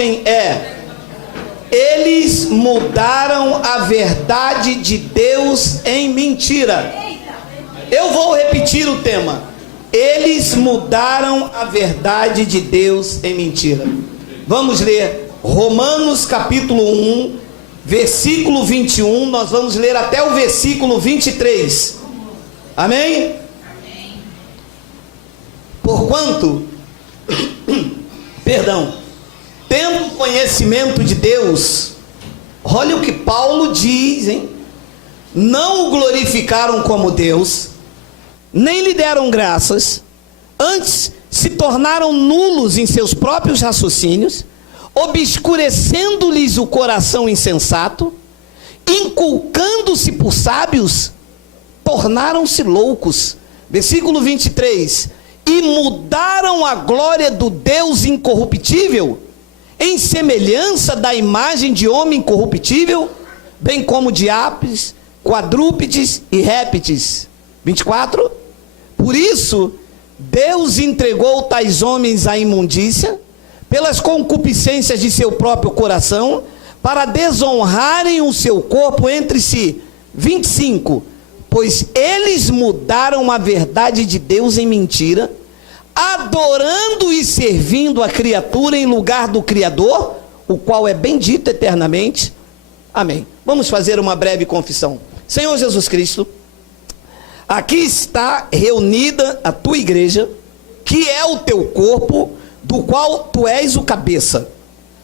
mensagem é: eles mudaram a verdade de Deus em mentira. Eu vou repetir o tema: eles mudaram a verdade de Deus em mentira. Vamos ler Romanos capítulo 1, versículo 21. Nós vamos ler até o versículo 23. Amém? Porquanto, tendo conhecimento de Deus, olha o que Paulo diz, hein? Não o glorificaram como Deus, nem lhe deram graças, antes se tornaram nulos em seus próprios raciocínios, obscurecendo-lhes o coração insensato, inculcando-se por sábios, tornaram-se loucos. Versículo 23: e mudaram a glória do Deus incorruptível em semelhança da imagem de homem corruptível, bem como de aves, quadrúpedes e répteis. 24: por isso Deus entregou tais homens à imundícia, pelas concupiscências de seu próprio coração, para desonrarem o seu corpo entre si. 25: pois eles mudaram a verdade de Deus em mentira, adorando e servindo a criatura em lugar do Criador, o qual é bendito eternamente. Amém. Vamos fazer uma breve confissão. Senhor Jesus Cristo, aqui está reunida a tua igreja, que é o teu corpo, do qual tu és o cabeça.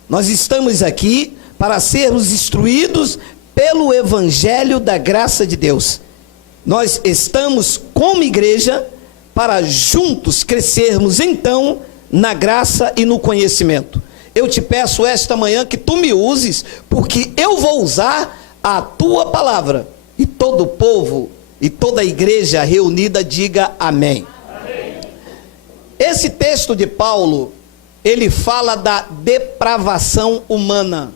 Nós estamos aqui para sermos instruídos pelo evangelho da graça de Deus. Nós estamos como igreja para juntos crescermos então na graça e no conhecimento. Eu te peço esta manhã que tu me uses, porque eu vou usar a tua palavra. E todo o povo e toda a igreja reunida diga amém. Amém. Esse texto de Paulo, ele fala da depravação humana.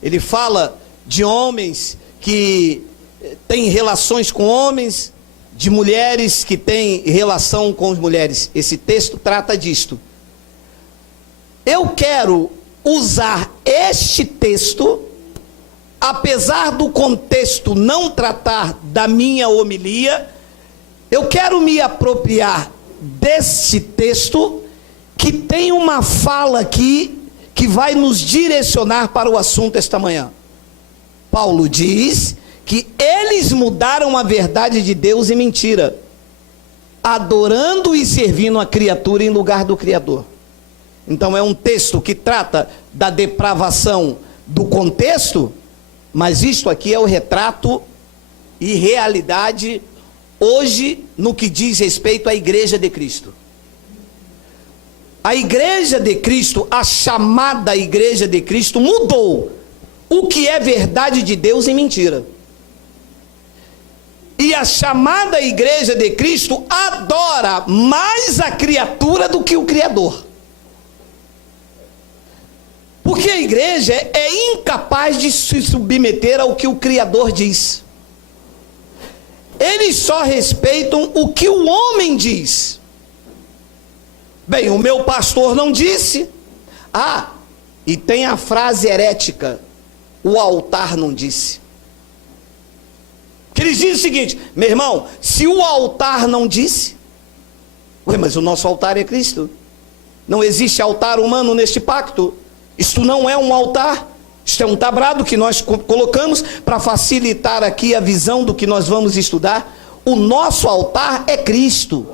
Ele fala de homens que têm relações com homens, de mulheres que têm relação com as mulheres. Esse texto trata disto. Eu quero usar este texto, apesar do contexto não tratar da minha homilia, eu quero me apropriar desse texto, que tem uma fala aqui, que vai nos direcionar para o assunto esta manhã. Paulo diz que eles mudaram a verdade de Deus em mentira, adorando e servindo a criatura em lugar do Criador. Então é um texto que trata da depravação do contexto, mas isto aqui é o retrato e realidade hoje no que diz respeito à igreja de Cristo. A igreja de Cristo, a chamada igreja de Cristo, mudou o que é verdade de Deus em mentira. E a chamada igreja de Cristo adora mais a criatura do que o Criador. Porque a igreja é incapaz de se submeter ao que o Criador diz. Eles só respeitam o que o homem diz. Bem, o meu pastor não disse. Ah, e tem a frase herética: o altar não disse. Que eles dizem o seguinte: meu irmão, se o altar não disse, mas o nosso altar é Cristo. Não existe altar humano neste pacto. Isto não é um altar, isto é um tabrado que nós colocamos para facilitar aqui a visão do que nós vamos estudar. O nosso altar é Cristo.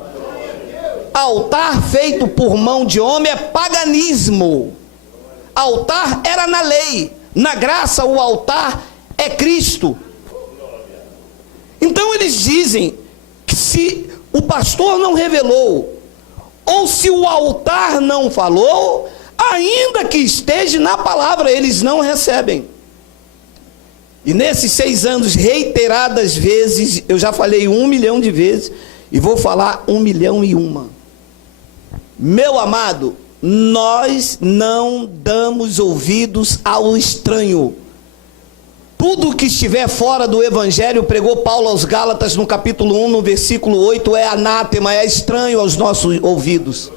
Altar feito por mão de homem é paganismo. Altar era na lei, na graça o altar é Cristo. Então eles dizem que se o pastor não revelou, ou se o altar não falou, ainda que esteja na palavra, eles não recebem. E nesses 6 anos, reiteradas vezes, eu já falei 1 milhão de vezes, e vou falar 1.000.001. Meu amado, nós não damos ouvidos ao estranho. Tudo que estiver fora do evangelho, pregou Paulo aos Gálatas no capítulo 1, no versículo 8, é anátema, é estranho aos nossos ouvidos.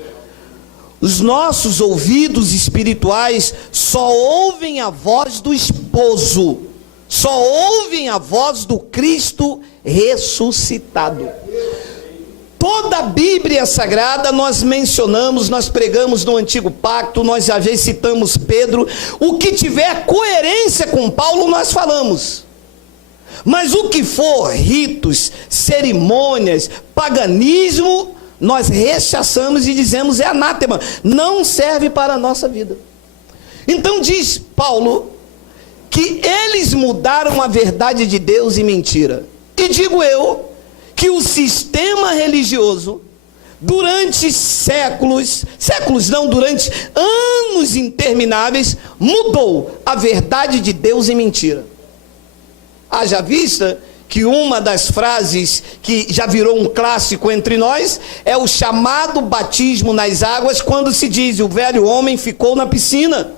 Os nossos ouvidos espirituais só ouvem a voz do esposo, só ouvem a voz do Cristo ressuscitado. Toda a Bíblia Sagrada nós mencionamos, nós pregamos no Antigo Pacto, nós já citamos Pedro. O que tiver coerência com Paulo nós falamos. Mas o que for ritos, cerimônias, paganismo, nós rechaçamos e dizemos é anátema, não serve para a nossa vida. Então diz Paulo que eles mudaram a verdade de Deus em mentira. E digo eu que o sistema religioso, durante séculos não, durante anos intermináveis, mudou a verdade de Deus em mentira. Haja vista que uma das frases que já virou um clássico entre nós é o chamado batismo nas águas, quando se diz o velho homem ficou na piscina.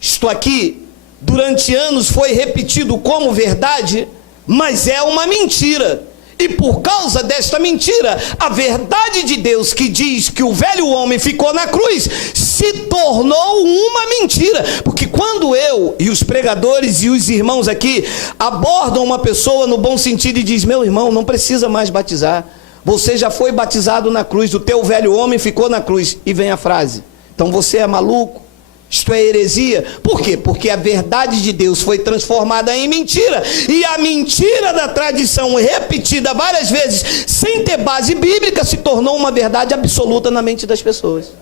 Isto aqui, durante anos foi repetido como verdade, mas é uma mentira. E por causa desta mentira, a verdade de Deus que diz que o velho homem ficou na cruz, se tornou uma mentira. Porque quando eu e os pregadores e os irmãos aqui abordam uma pessoa no bom sentido e diz: meu irmão, não precisa mais batizar, você já foi batizado na cruz, o teu velho homem ficou na cruz. E vem a frase: então você é maluco? Isto é heresia. Por quê? Porque a verdade de Deus foi transformada em mentira. E a mentira da tradição repetida várias vezes, sem ter base bíblica, se tornou uma verdade absoluta na mente das pessoas.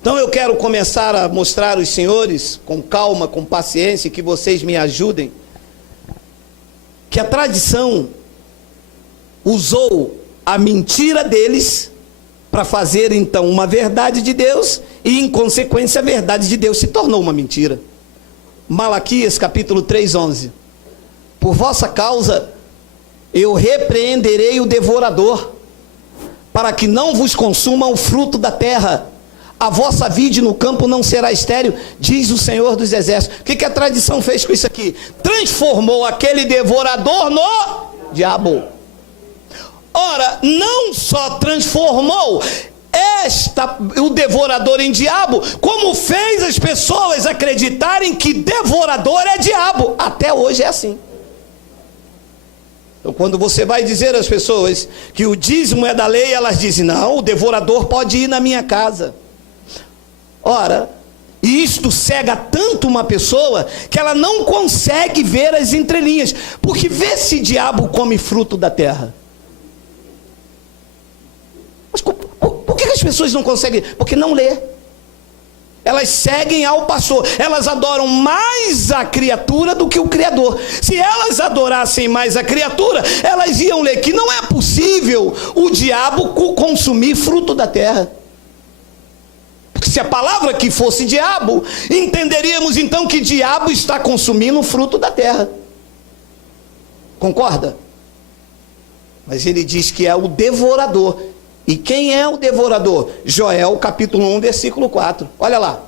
Então eu quero começar a mostrar aos senhores, com calma, com paciência, que vocês me ajudem, que a tradição usou a mentira deles para fazer então uma verdade de Deus, e em consequência a verdade de Deus se tornou uma mentira. Malaquias capítulo 3:11. Por vossa causa eu repreenderei o devorador, para que não vos consuma o fruto da terra. A vossa vide no campo não será estéril, diz o Senhor dos Exércitos. O que a tradição fez com isso aqui? Transformou aquele devorador no diabo. Ora, não só transformou o devorador em diabo, como fez as pessoas acreditarem que devorador é diabo. Até hoje é assim. Então, quando você vai dizer às pessoas que o dízimo é da lei, elas dizem: não, o devorador pode ir na minha casa. Ora, e isto cega tanto uma pessoa que ela não consegue ver as entrelinhas. Porque vê se diabo come fruto da terra. Mas por que as pessoas não conseguem? Porque não lê. Elas seguem ao pastor. Elas adoram mais a criatura do que o Criador. Se elas adorassem mais a criatura, elas iam ler que não é possível o diabo consumir fruto da terra. Porque se a palavra que fosse diabo, entenderíamos então que diabo está consumindo o fruto da terra. Concorda? Mas ele diz que é o devorador. E quem é o devorador? Joel capítulo 1, versículo 4. Olha lá.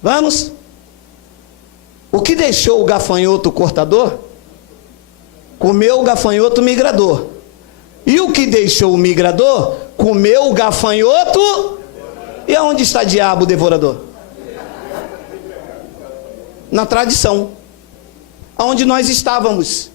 Vamos? O que deixou o gafanhoto cortador? Comeu o gafanhoto migrador. E o que deixou o migrador? Comeu o gafanhoto. E aonde está diabo devorador? Na tradição. Aonde nós estávamos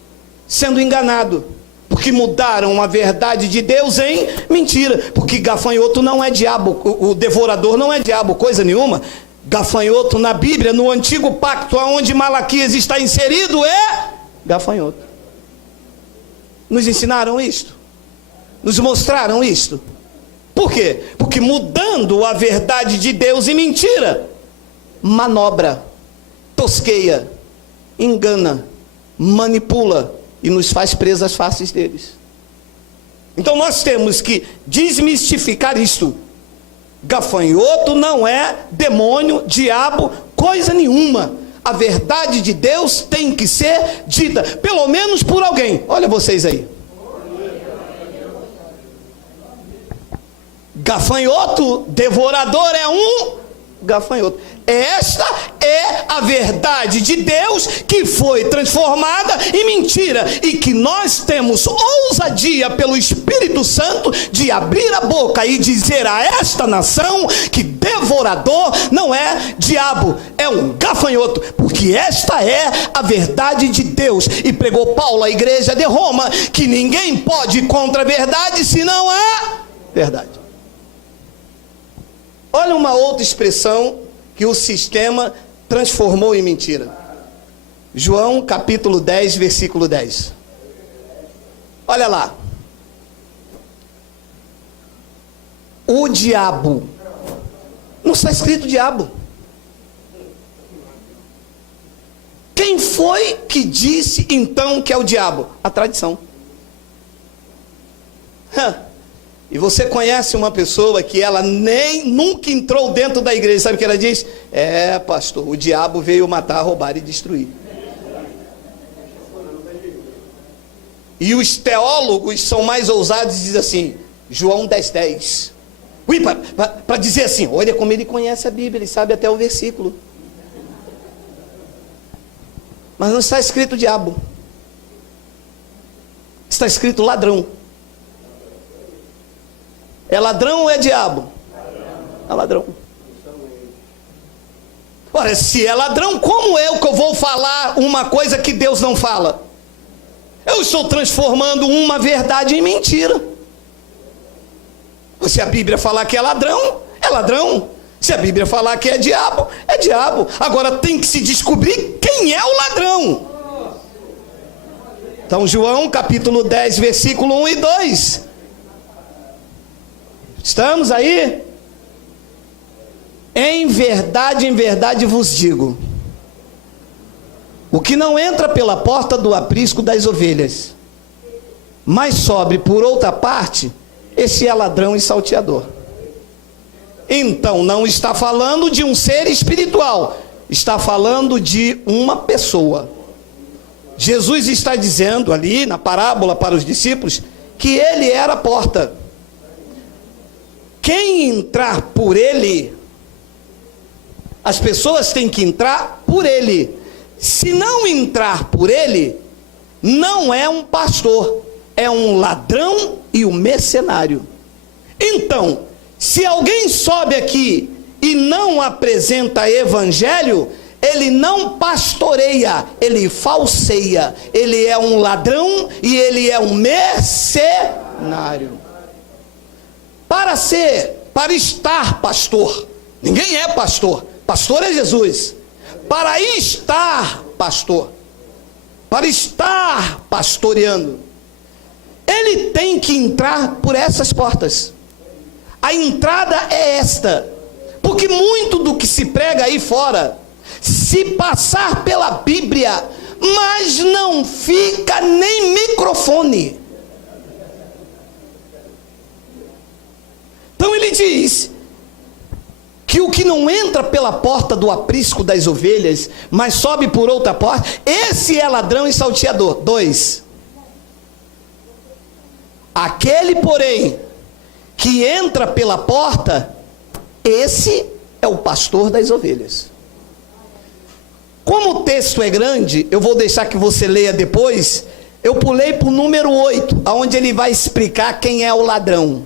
sendo enganados. Porque mudaram a verdade de Deus em mentira. Porque gafanhoto não é diabo, o devorador não é diabo, coisa nenhuma. Gafanhoto na Bíblia, no Antigo Pacto, onde Malaquias está inserido, é gafanhoto. Nos ensinaram isto. Nos mostraram isto. Por quê? Porque mudando a verdade de Deus em mentira, manobra, tosqueia, engana, manipula e nos faz presas fáceis deles. Então nós temos que desmistificar isto. Gafanhoto não é demônio, diabo, coisa nenhuma. A verdade de Deus tem que ser dita, pelo menos por alguém. Olha vocês aí. Gafanhoto, devorador é um gafanhoto. Esta é a verdade de Deus que foi transformada em mentira, e que nós temos ousadia pelo Espírito Santo de abrir a boca e dizer a esta nação que devorador não é diabo, é um gafanhoto, porque esta é a verdade de Deus. E pregou Paulo à igreja de Roma que ninguém pode ir contra a verdade senão a verdade. Olha uma outra expressão que o sistema transformou em mentira. João capítulo 10, versículo 10. Olha lá. O diabo. Não está escrito diabo. Quem foi que disse então que é o diabo? A tradição. E você conhece uma pessoa que ela nunca entrou dentro da igreja, sabe o que ela diz? É, pastor, o diabo veio matar, roubar e destruir. E os teólogos são mais ousados e dizem assim, João 10:10. Para dizer assim, olha como ele conhece a Bíblia, ele sabe até o versículo. Mas não está escrito diabo. Está escrito ladrão. É ladrão ou é diabo? É ladrão. Ora, se é ladrão, como é que eu vou falar uma coisa que Deus não fala? Eu estou transformando uma verdade em mentira. Se a Bíblia falar que é ladrão, é ladrão. Se a Bíblia falar que é diabo, é diabo. Agora tem que se descobrir quem é o ladrão. Então João capítulo 10, versículo 1 e 2. Estamos aí? Em verdade vos digo, o que não entra pela porta do aprisco das ovelhas, mas sobe por outra parte, esse é ladrão e salteador. Então não está falando de um ser espiritual, está falando de uma pessoa. Jesus está dizendo ali na parábola para os discípulos que ele era a porta. Quem entrar por ele, as pessoas têm que entrar por ele. Se não entrar por ele, não é um pastor, é um ladrão e um mercenário. Então, se alguém sobe aqui e não apresenta evangelho, ele não pastoreia, ele falseia, ele é um ladrão e ele é um mercenário. Para estar pastor, ninguém é pastor, pastor é Jesus. Para estar pastor, para estar pastoreando, ele tem que entrar por essas portas. A entrada é esta, porque muito do que se prega aí fora, se passar pela Bíblia, mas não fica nem microfone. Então ele diz que o que não entra pela porta do aprisco das ovelhas, mas sobe por outra porta, esse é ladrão e salteador. 2. Aquele, porém, que entra pela porta, esse é o pastor das ovelhas. Como o texto é grande, eu vou deixar que você leia depois. Eu pulei para o número 8, onde ele vai explicar quem é o ladrão.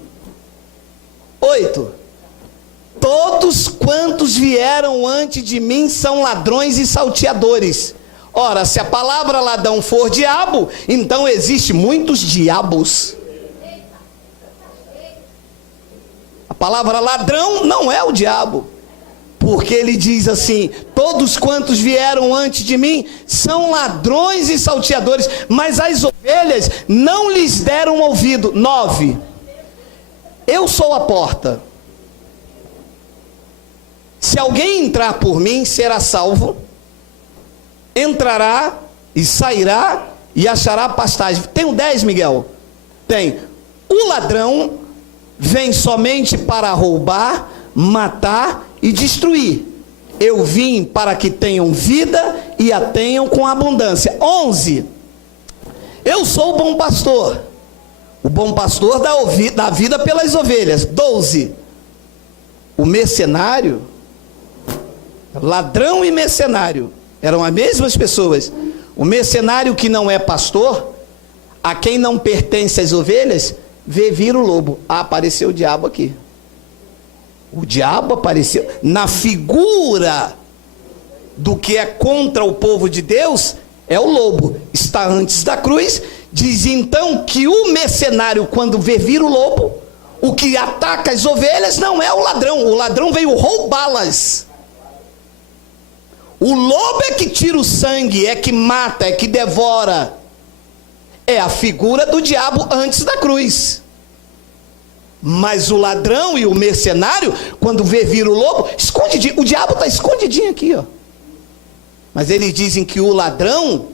8. Todos quantos vieram antes de mim são ladrões e salteadores. Ora, se a palavra ladrão for diabo, então existe muitos diabos. A palavra ladrão não é o diabo, porque ele diz assim, todos quantos vieram antes de mim são ladrões e salteadores, mas as ovelhas não lhes deram ouvido. 9. Eu sou a porta. Se alguém entrar por mim, será salvo, entrará e sairá e achará pastagem. Tem um 10, Miguel? Tem. O ladrão vem somente para roubar, matar e destruir. Eu vim para que tenham vida e a tenham com abundância. 11. Eu sou o bom pastor. O bom pastor dá vida pelas ovelhas. 12. O mercenário Ladrão e mercenário eram as mesmas pessoas. O mercenário que não é pastor, a quem não pertence as ovelhas, vê vir o lobo. Ah, apareceu o diabo aqui. O diabo apareceu na figura do que é contra o povo de Deus, é o lobo. Está antes da cruz. Diz então que o mercenário, quando vê vir o lobo, o que ataca as ovelhas não é o ladrão veio roubá-las. O lobo é que tira o sangue, é que mata, é que devora. É a figura do diabo antes da cruz. Mas o ladrão e o mercenário, quando vê vir o lobo, escondidinho, o diabo está escondidinho aqui, ó. Mas eles dizem que o ladrão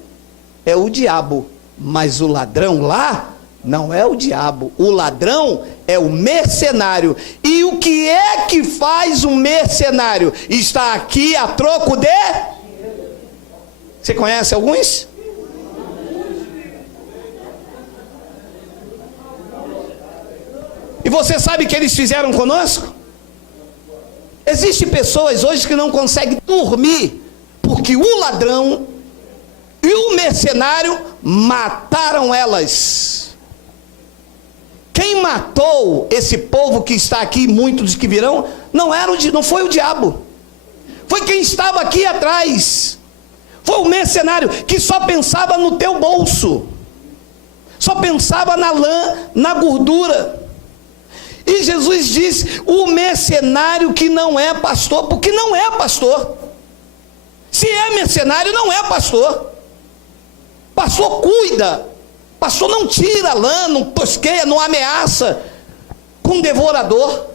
é o diabo, mas o ladrão lá não é o diabo, o ladrão é o mercenário. E o que é que faz um mercenário? Está aqui a troco de... Você conhece alguns? E você sabe o que eles fizeram conosco? Existem pessoas hoje que não conseguem dormir, porque o ladrão e o mercenário mataram elas. Quem matou esse povo que está aqui, muitos que virão, não foi o diabo. Foi quem estava aqui atrás. Foi o mercenário que só pensava no teu bolso. Só pensava na lã, na gordura. E Jesus diz, o mercenário que não é pastor, porque não é pastor. Se é mercenário, não é pastor. Pastor cuida. Pastor não tira lã, não tosqueia, não ameaça com devorador.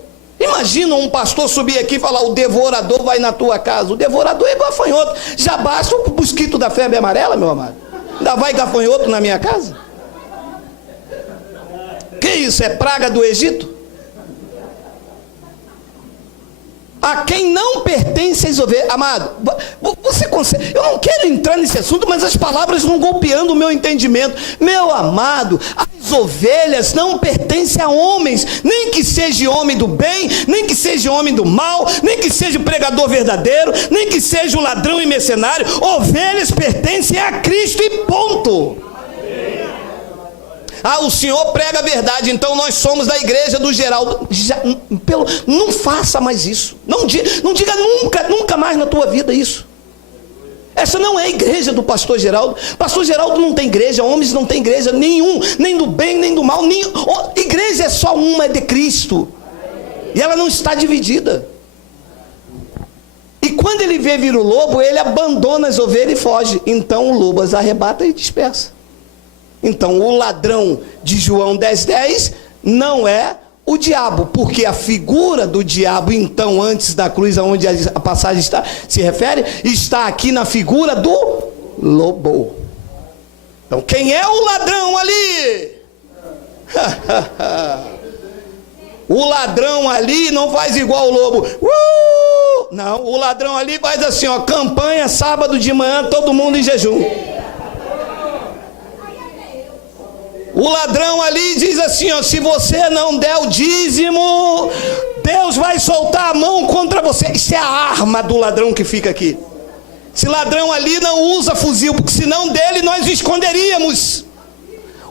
Imagina um pastor subir aqui e falar, o devorador vai na tua casa. O devorador é gafanhoto. Já basta o mosquito da febre amarela, meu amado. Ainda vai gafanhoto na minha casa? Que isso, é praga do Egito? A quem não pertence às ovelhas, amado, você consegue, eu não quero entrar nesse assunto, mas as palavras vão golpeando o meu entendimento. Meu amado, as ovelhas não pertencem a homens, nem que seja homem do bem, nem que seja homem do mal, nem que seja o pregador verdadeiro, nem que seja o ladrão e mercenário. Ovelhas pertencem a Cristo e ponto. Ah, o senhor prega a verdade, então nós somos da igreja do Geraldo. Não faça mais isso. Não diga nunca mais na tua vida isso. Essa não é a igreja do pastor Geraldo. Pastor Geraldo não tem igreja, homens não tem igreja nenhum, nem do bem, nem do mal. Igreja é só uma, é de Cristo. E ela não está dividida. E quando ele vê vir o lobo, ele abandona as ovelhas e foge. Então o lobo as arrebata e dispersa. Então o ladrão de João 10:10 não é o diabo, porque a figura do diabo, então, antes da cruz, aonde a passagem se refere, está aqui na figura do lobo. Então quem é o ladrão ali? O ladrão ali não faz igual o lobo. Não, o ladrão ali faz assim, ó, campanha sábado de manhã, todo mundo em jejum. O ladrão ali diz assim, ó, se você não der o dízimo, Deus vai soltar a mão contra você. Isso é a arma do ladrão que fica aqui. Esse ladrão ali não usa fuzil, porque senão dele nós esconderíamos.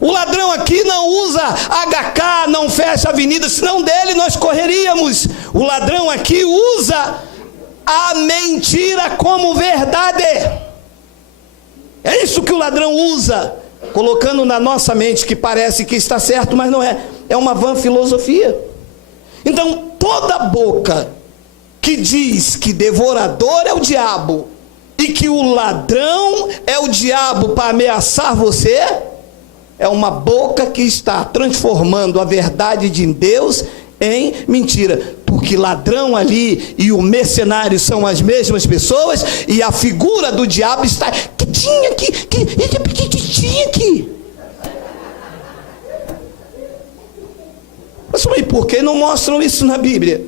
O ladrão aqui não usa HK, não fecha a avenida, senão dele nós correríamos. O ladrão aqui usa a mentira como verdade. É isso que o ladrão usa, colocando na nossa mente que parece que está certo, mas não é. É uma vã filosofia. Então, toda boca que diz que devorador é o diabo e que o ladrão é o diabo para ameaçar você, é uma boca que está transformando a verdade de Deus em mentira. Porque ladrão ali e o mercenário são as mesmas pessoas, e a figura do diabo está que tinha aqui. Mas por que não mostram isso na Bíblia?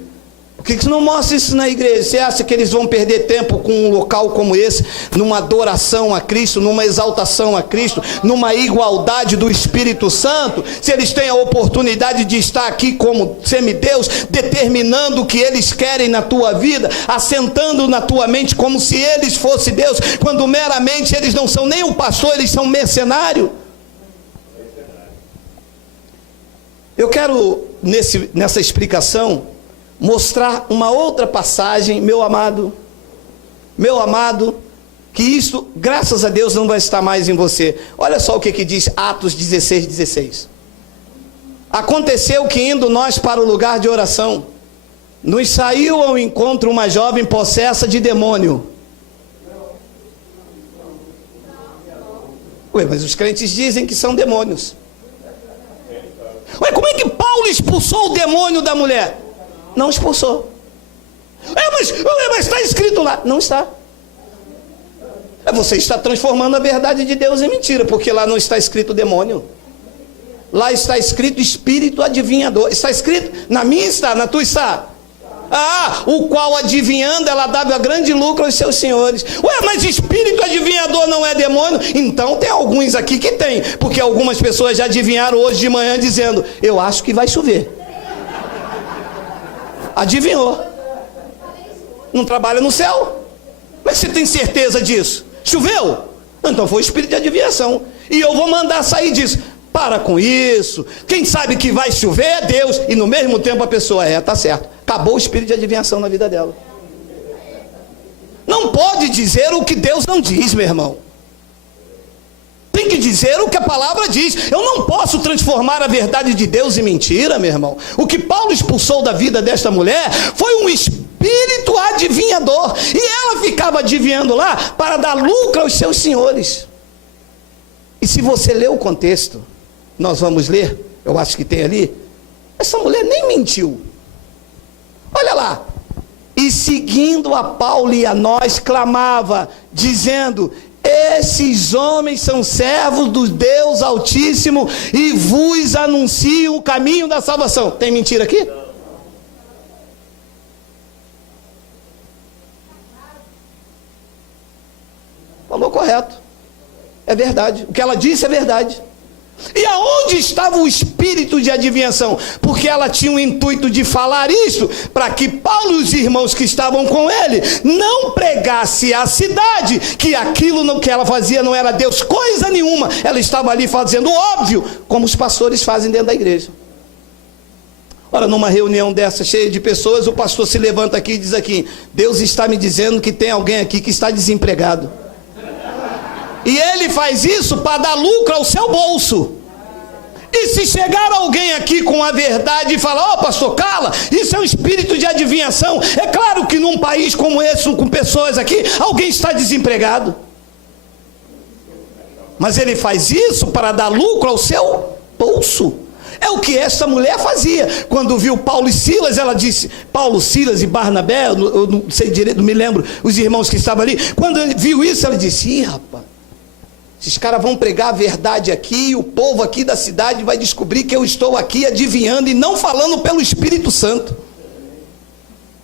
Por que você não mostra isso na igreja? Você acha que eles vão perder tempo com um local como esse, numa adoração a Cristo, numa exaltação a Cristo, numa igualdade do Espírito Santo, se eles têm a oportunidade de estar aqui como semideus, determinando o que eles querem na tua vida, assentando na tua mente como se eles fossem Deus, quando meramente eles não são nem um pastor, eles são mercenário? Eu quero, nessa explicação, mostrar uma outra passagem, meu amado, que isto, graças a Deus, não vai estar mais em você. Olha só o que diz Atos 16:16. Aconteceu que, indo nós para o lugar de oração, nos saiu ao encontro uma jovem possessa de demônio. Ué, mas os crentes dizem que são demônios. Ué, como é que Paulo expulsou o demônio da mulher? Não expulsou. Mas está escrito lá. Não está. Você está transformando a verdade de Deus em mentira, porque lá não está escrito demônio. Lá está escrito espírito adivinhador. Está escrito, na minha está, na tua está. O qual adivinhando ela dava grande lucro aos seus senhores. Ué, mas espírito adivinhador não é demônio? Então tem alguns aqui que tem, porque algumas pessoas já adivinharam hoje de manhã dizendo, eu acho que vai chover. Adivinhou. Não trabalha no céu? Mas você tem certeza disso? Choveu? Então foi o espírito de adivinhação. E eu vou mandar sair disso. Para com isso. Quem sabe que vai chover é Deus. E no mesmo tempo a pessoa tá certo. Acabou o espírito de adivinhação na vida dela. Não pode dizer o que Deus não diz, meu irmão. Tem que dizer o que a palavra diz. Eu não posso transformar a verdade de Deus em mentira, meu irmão. O que Paulo expulsou da vida desta mulher foi um espírito adivinhador. E ela ficava adivinhando lá para dar lucro aos seus senhores. E se você ler o contexto, nós vamos ler, eu acho que tem ali, essa mulher nem mentiu. Olha lá. E seguindo a Paulo e a nós, clamava, dizendo, esses homens são servos do Deus Altíssimo e vos anunciam o caminho da salvação. Tem mentira aqui? Falou correto. É verdade. O que ela disse é verdade. E aonde estava o espírito de adivinhação? Porque ela tinha o intuito de falar isso, para que Paulo e os irmãos que estavam com ele não pregasse à cidade que aquilo que ela fazia não era Deus, coisa nenhuma. Ela estava ali fazendo óbvio, como os pastores fazem dentro da igreja. Ora, numa reunião dessa cheia de pessoas, o pastor se levanta aqui e diz aqui, Deus está me dizendo que tem alguém aqui que está desempregado. E ele faz isso para dar lucro ao seu bolso. E se chegar alguém aqui com a verdade e falar, pastor, cala, isso é um espírito de adivinhação. É claro que num país como esse, com pessoas aqui, alguém está desempregado. Mas ele faz isso para dar lucro ao seu bolso. É o que essa mulher fazia. Quando viu Paulo e Silas, ela disse, Paulo, Silas e Barnabé, eu não sei direito, não me lembro, os irmãos que estavam ali. Quando ele viu isso, ela disse, rapaz, esses caras vão pregar a verdade aqui, e o povo aqui da cidade vai descobrir que eu estou aqui adivinhando e não falando pelo Espírito Santo.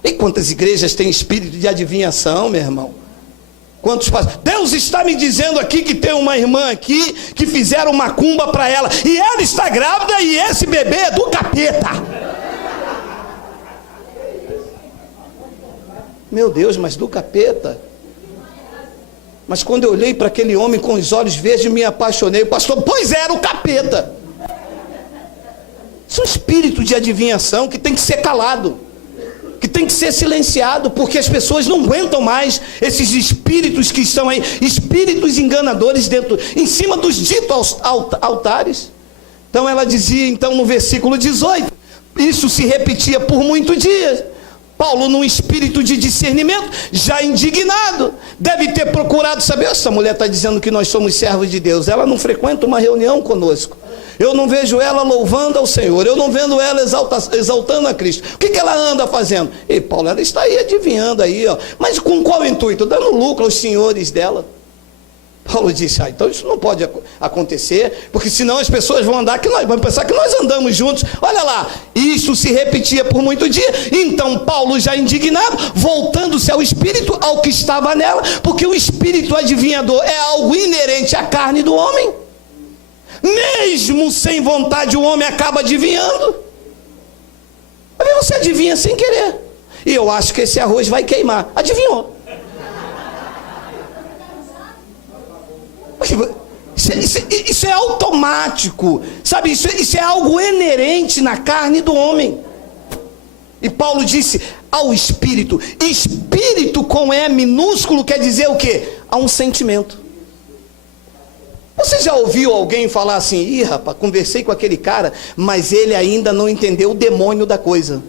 E quantas igrejas têm espírito de adivinhação, meu irmão? Quantos pastores? Deus está me dizendo aqui que tem uma irmã aqui que fizeram macumba para ela, e ela está grávida e esse bebê é do capeta. Meu Deus, mas do capeta? Mas quando eu olhei para aquele homem com os olhos verdes, me apaixonei. O pastor, pois era o capeta. Isso é um espírito de adivinhação que tem que ser calado, que tem que ser silenciado, porque as pessoas não aguentam mais esses espíritos que estão aí, espíritos enganadores em cima dos ditos altares. Então ela dizia, então no versículo 18, isso se repetia por muitos dias. Paulo, num espírito de discernimento, já indignado, deve ter procurado saber, essa mulher está dizendo que nós somos servos de Deus, ela não frequenta uma reunião conosco, eu não vejo ela louvando ao Senhor, eu não vendo ela exaltando a Cristo, o que ela anda fazendo? E Paulo, ela está aí adivinhando aí, mas com qual intuito? Dando lucro aos senhores dela. Paulo disse, então isso não pode acontecer, porque senão as pessoas vão pensar que nós andamos juntos. Olha lá, isso se repetia por muito dia. Então Paulo, já indignado, voltando-se ao espírito, ao que estava nela, porque o espírito adivinhador é algo inerente à carne do homem. Mesmo sem vontade, o homem acaba adivinhando. Às vezes você adivinha sem querer. E eu acho que esse arroz vai queimar. Adivinhou. Isso é automático, sabe? Isso é algo inerente na carne do homem. E Paulo disse ao espírito. Espírito com E minúsculo quer dizer o quê? Há um sentimento. Você já ouviu alguém falar assim, ih rapaz, conversei com aquele cara, mas ele ainda não entendeu o demônio da coisa.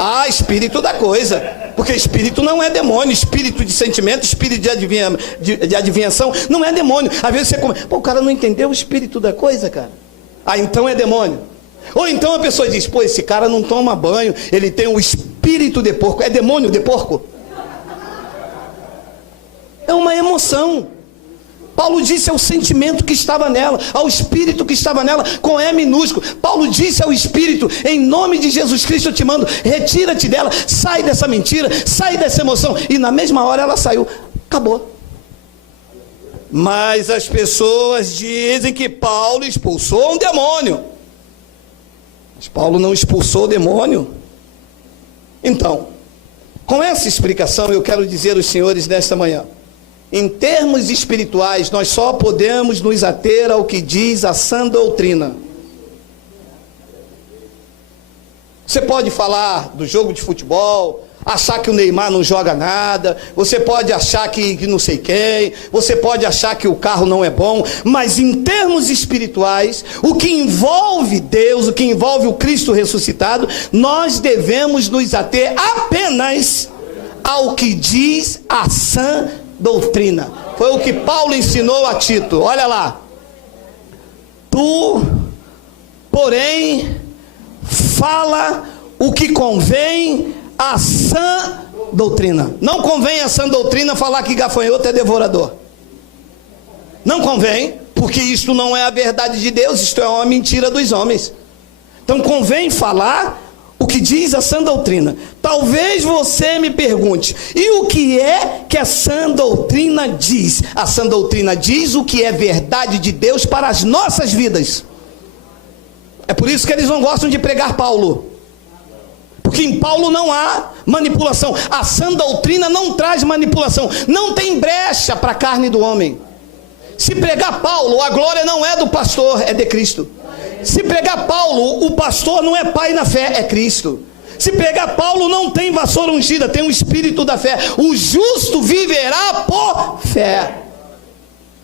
Ah, espírito da coisa. Porque espírito não é demônio. Espírito de sentimento, espírito de adivinhação, não é demônio. Às vezes você come, o cara não entendeu o espírito da coisa, cara. Ah, então é demônio. Ou então a pessoa diz, esse cara não toma banho, ele tem um espírito de porco. É demônio de porco? É uma emoção. Paulo disse ao sentimento que estava nela, ao espírito que estava nela, com E minúsculo. Paulo disse ao espírito, em nome de Jesus Cristo eu te mando, retira-te dela, sai dessa mentira, sai dessa emoção. E na mesma hora ela saiu, acabou. Mas as pessoas dizem que Paulo expulsou um demônio. Mas Paulo não expulsou o demônio. Então, com essa explicação eu quero dizer aos senhores nesta manhã, em termos espirituais, nós só podemos nos ater ao que diz a sã doutrina. Você pode falar do jogo de futebol, achar que o Neymar não joga nada, você pode achar que não sei quem, você pode achar que o carro não é bom, mas em termos espirituais, o que envolve Deus, o que envolve o Cristo ressuscitado, nós devemos nos ater apenas ao que diz a sã doutrina. Foi o que Paulo ensinou a Tito. Olha lá. Tu, porém, fala o que convém à sã doutrina. Não convém à sã doutrina falar que gafanhoto é devorador. Não convém, porque isto não é a verdade de Deus, isto é uma mentira dos homens. Então convém falar o que diz a sã doutrina. Talvez você me pergunte, e o que é que a sã doutrina diz? A sã doutrina diz o que é verdade de Deus para as nossas vidas. É por isso que eles não gostam de pregar Paulo. Porque em Paulo não há manipulação. A sã doutrina não traz manipulação. Não tem brecha para a carne do homem. Se pregar Paulo, a glória não é do pastor, é de Cristo. Se pregar Paulo, o pastor não é pai na fé, é Cristo. Se pregar Paulo, não tem vassoura ungida, tem o espírito da fé. O justo viverá por fé.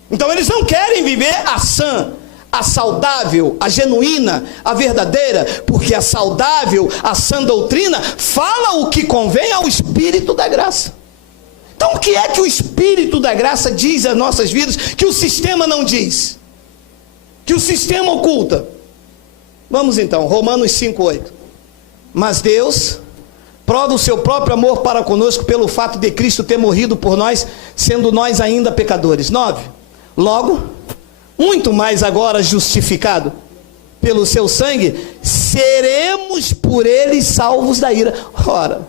Então eles não querem viver a sã, a saudável, a genuína, a verdadeira, porque a saudável, a sã doutrina, fala o que convém ao espírito da graça. Então o que é que o espírito da graça diz às nossas vidas, que o sistema não diz? Que o sistema oculta? Vamos então, Romanos 5:8. Mas Deus prova o seu próprio amor para conosco pelo fato de Cristo ter morrido por nós, sendo nós ainda pecadores. 9. Logo, muito mais agora justificado pelo seu sangue, seremos por ele salvos da ira. Ora,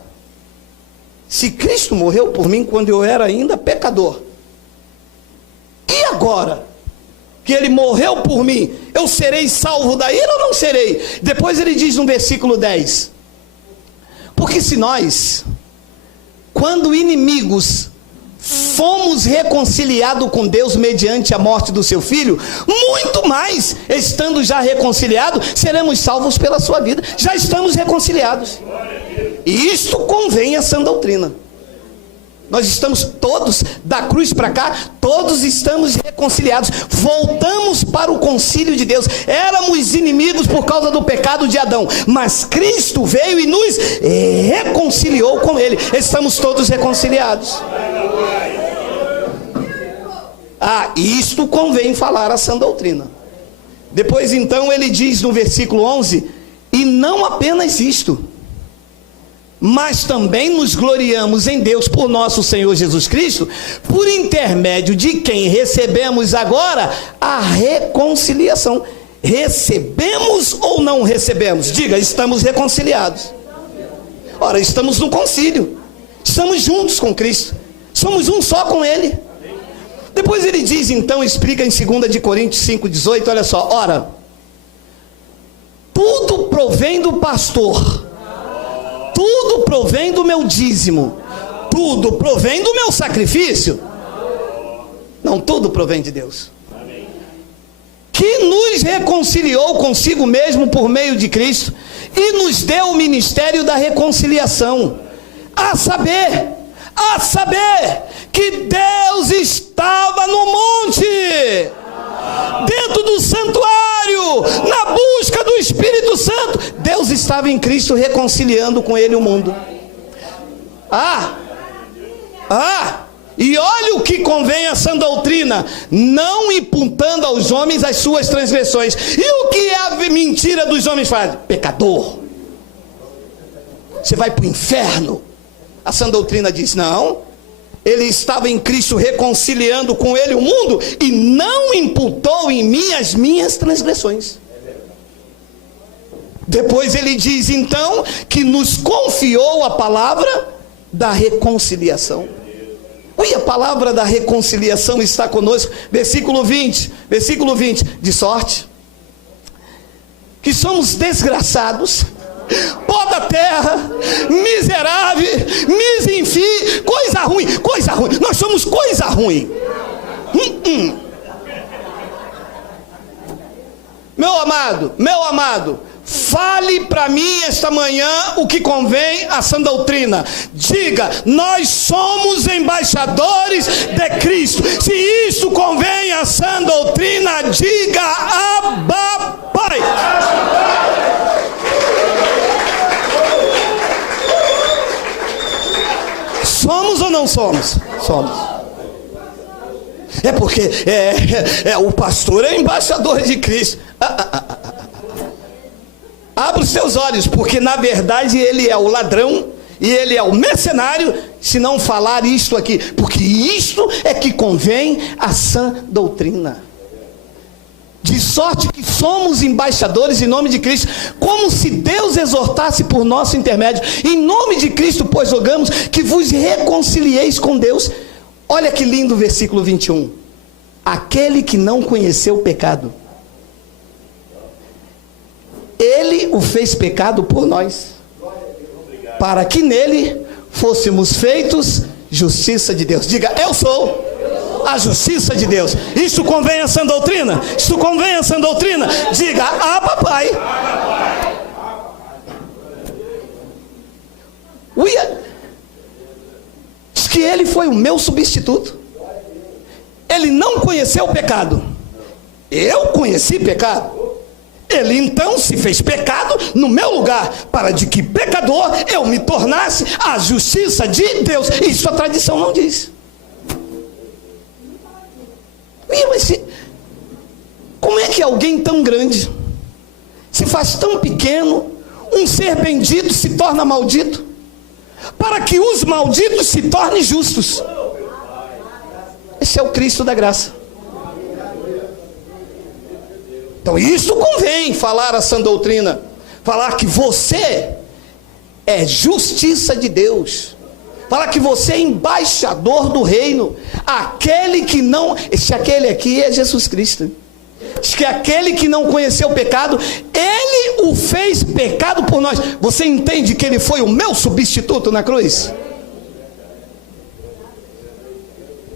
se Cristo morreu por mim quando eu era ainda pecador, e agora que ele morreu por mim, eu serei salvo da ira ou não serei? Depois ele diz no versículo 10, porque se nós, quando inimigos, fomos reconciliados com Deus mediante a morte do seu filho, muito mais, estando já reconciliados, seremos salvos pela sua vida. Já estamos reconciliados, e isto convém à sã doutrina. Nós estamos todos, da cruz para cá, todos estamos reconciliados, voltamos para o concílio de Deus. Éramos inimigos por causa do pecado de Adão, mas Cristo veio e nos reconciliou com ele. Estamos todos reconciliados. Isto convém falar a sã doutrina. Depois então ele diz no versículo 11, e não apenas isto, mas também nos gloriamos em Deus por nosso Senhor Jesus Cristo, por intermédio de quem recebemos agora a reconciliação. Recebemos ou não recebemos? Diga, estamos reconciliados. Ora, estamos no concílio, estamos juntos com Cristo, somos um só com Ele. Depois ele diz, então, explica em 2 de Coríntios 5,18, olha só, ora, tudo provém do pastor, tudo provém do meu dízimo, tudo provém do meu sacrifício. Não, tudo provém de Deus, que nos reconciliou consigo mesmo por meio de Cristo, e nos deu o ministério da reconciliação, a saber, que Deus estava no monte, dentro do santuário, na busca do Espírito Santo. Deus estava em Cristo reconciliando com Ele o mundo. E olha o que convém a sã doutrina, não imputando aos homens as suas transgressões. E o que é a mentira dos homens fazem? Pecador, você vai para o inferno. A sã doutrina diz, não, Ele estava em Cristo reconciliando com Ele o mundo, e não imputou em mim as minhas transgressões. Depois ele diz então que nos confiou a palavra da reconciliação. E a palavra da reconciliação está conosco. Versículo 20, de sorte que somos desgraçados, pó da terra, miserável, misinfim, coisa ruim, nós somos coisa ruim. Meu amado, fale para mim esta manhã o que convém à sã doutrina. Diga, nós somos embaixadores de Cristo. Se isso convém à sã doutrina, diga Abba, Pai. Somos ou não somos? Somos. É porque o pastor é embaixador de Cristo. Abra os seus olhos, porque na verdade ele é o ladrão e ele é o mercenário, se não falar isto aqui, porque isto é que convém à sã doutrina. De sorte que somos embaixadores em nome de Cristo, como se Deus exortasse por nosso intermédio. Em nome de Cristo, pois rogamos que vos reconcilieis com Deus. Olha que lindo o versículo 21. Aquele que não conheceu o pecado, Ele o fez pecado por nós, para que nele fôssemos feitos justiça de Deus. Diga, eu sou a justiça de Deus. Isso convém a sã doutrina? Isso convém a sã doutrina? Diga, Pai. Diz que Ele foi o meu substituto. Ele não conheceu o pecado, eu conheci pecado. Ele então se fez pecado no meu lugar, para de que pecador eu me tornasse a justiça de Deus. Isso a tradição não diz. Mas como é que alguém tão grande se faz tão pequeno? Um ser bendito se torna maldito, para que os malditos se tornem justos. Esse é o Cristo da graça. Então isso convém falar a sã doutrina, falar que você é justiça de Deus, falar que você é embaixador do reino. Aquele que não, aquele aqui é Jesus Cristo. Diz que aquele que não conheceu o pecado, Ele o fez pecado por nós. Você entende que Ele foi o meu substituto na cruz?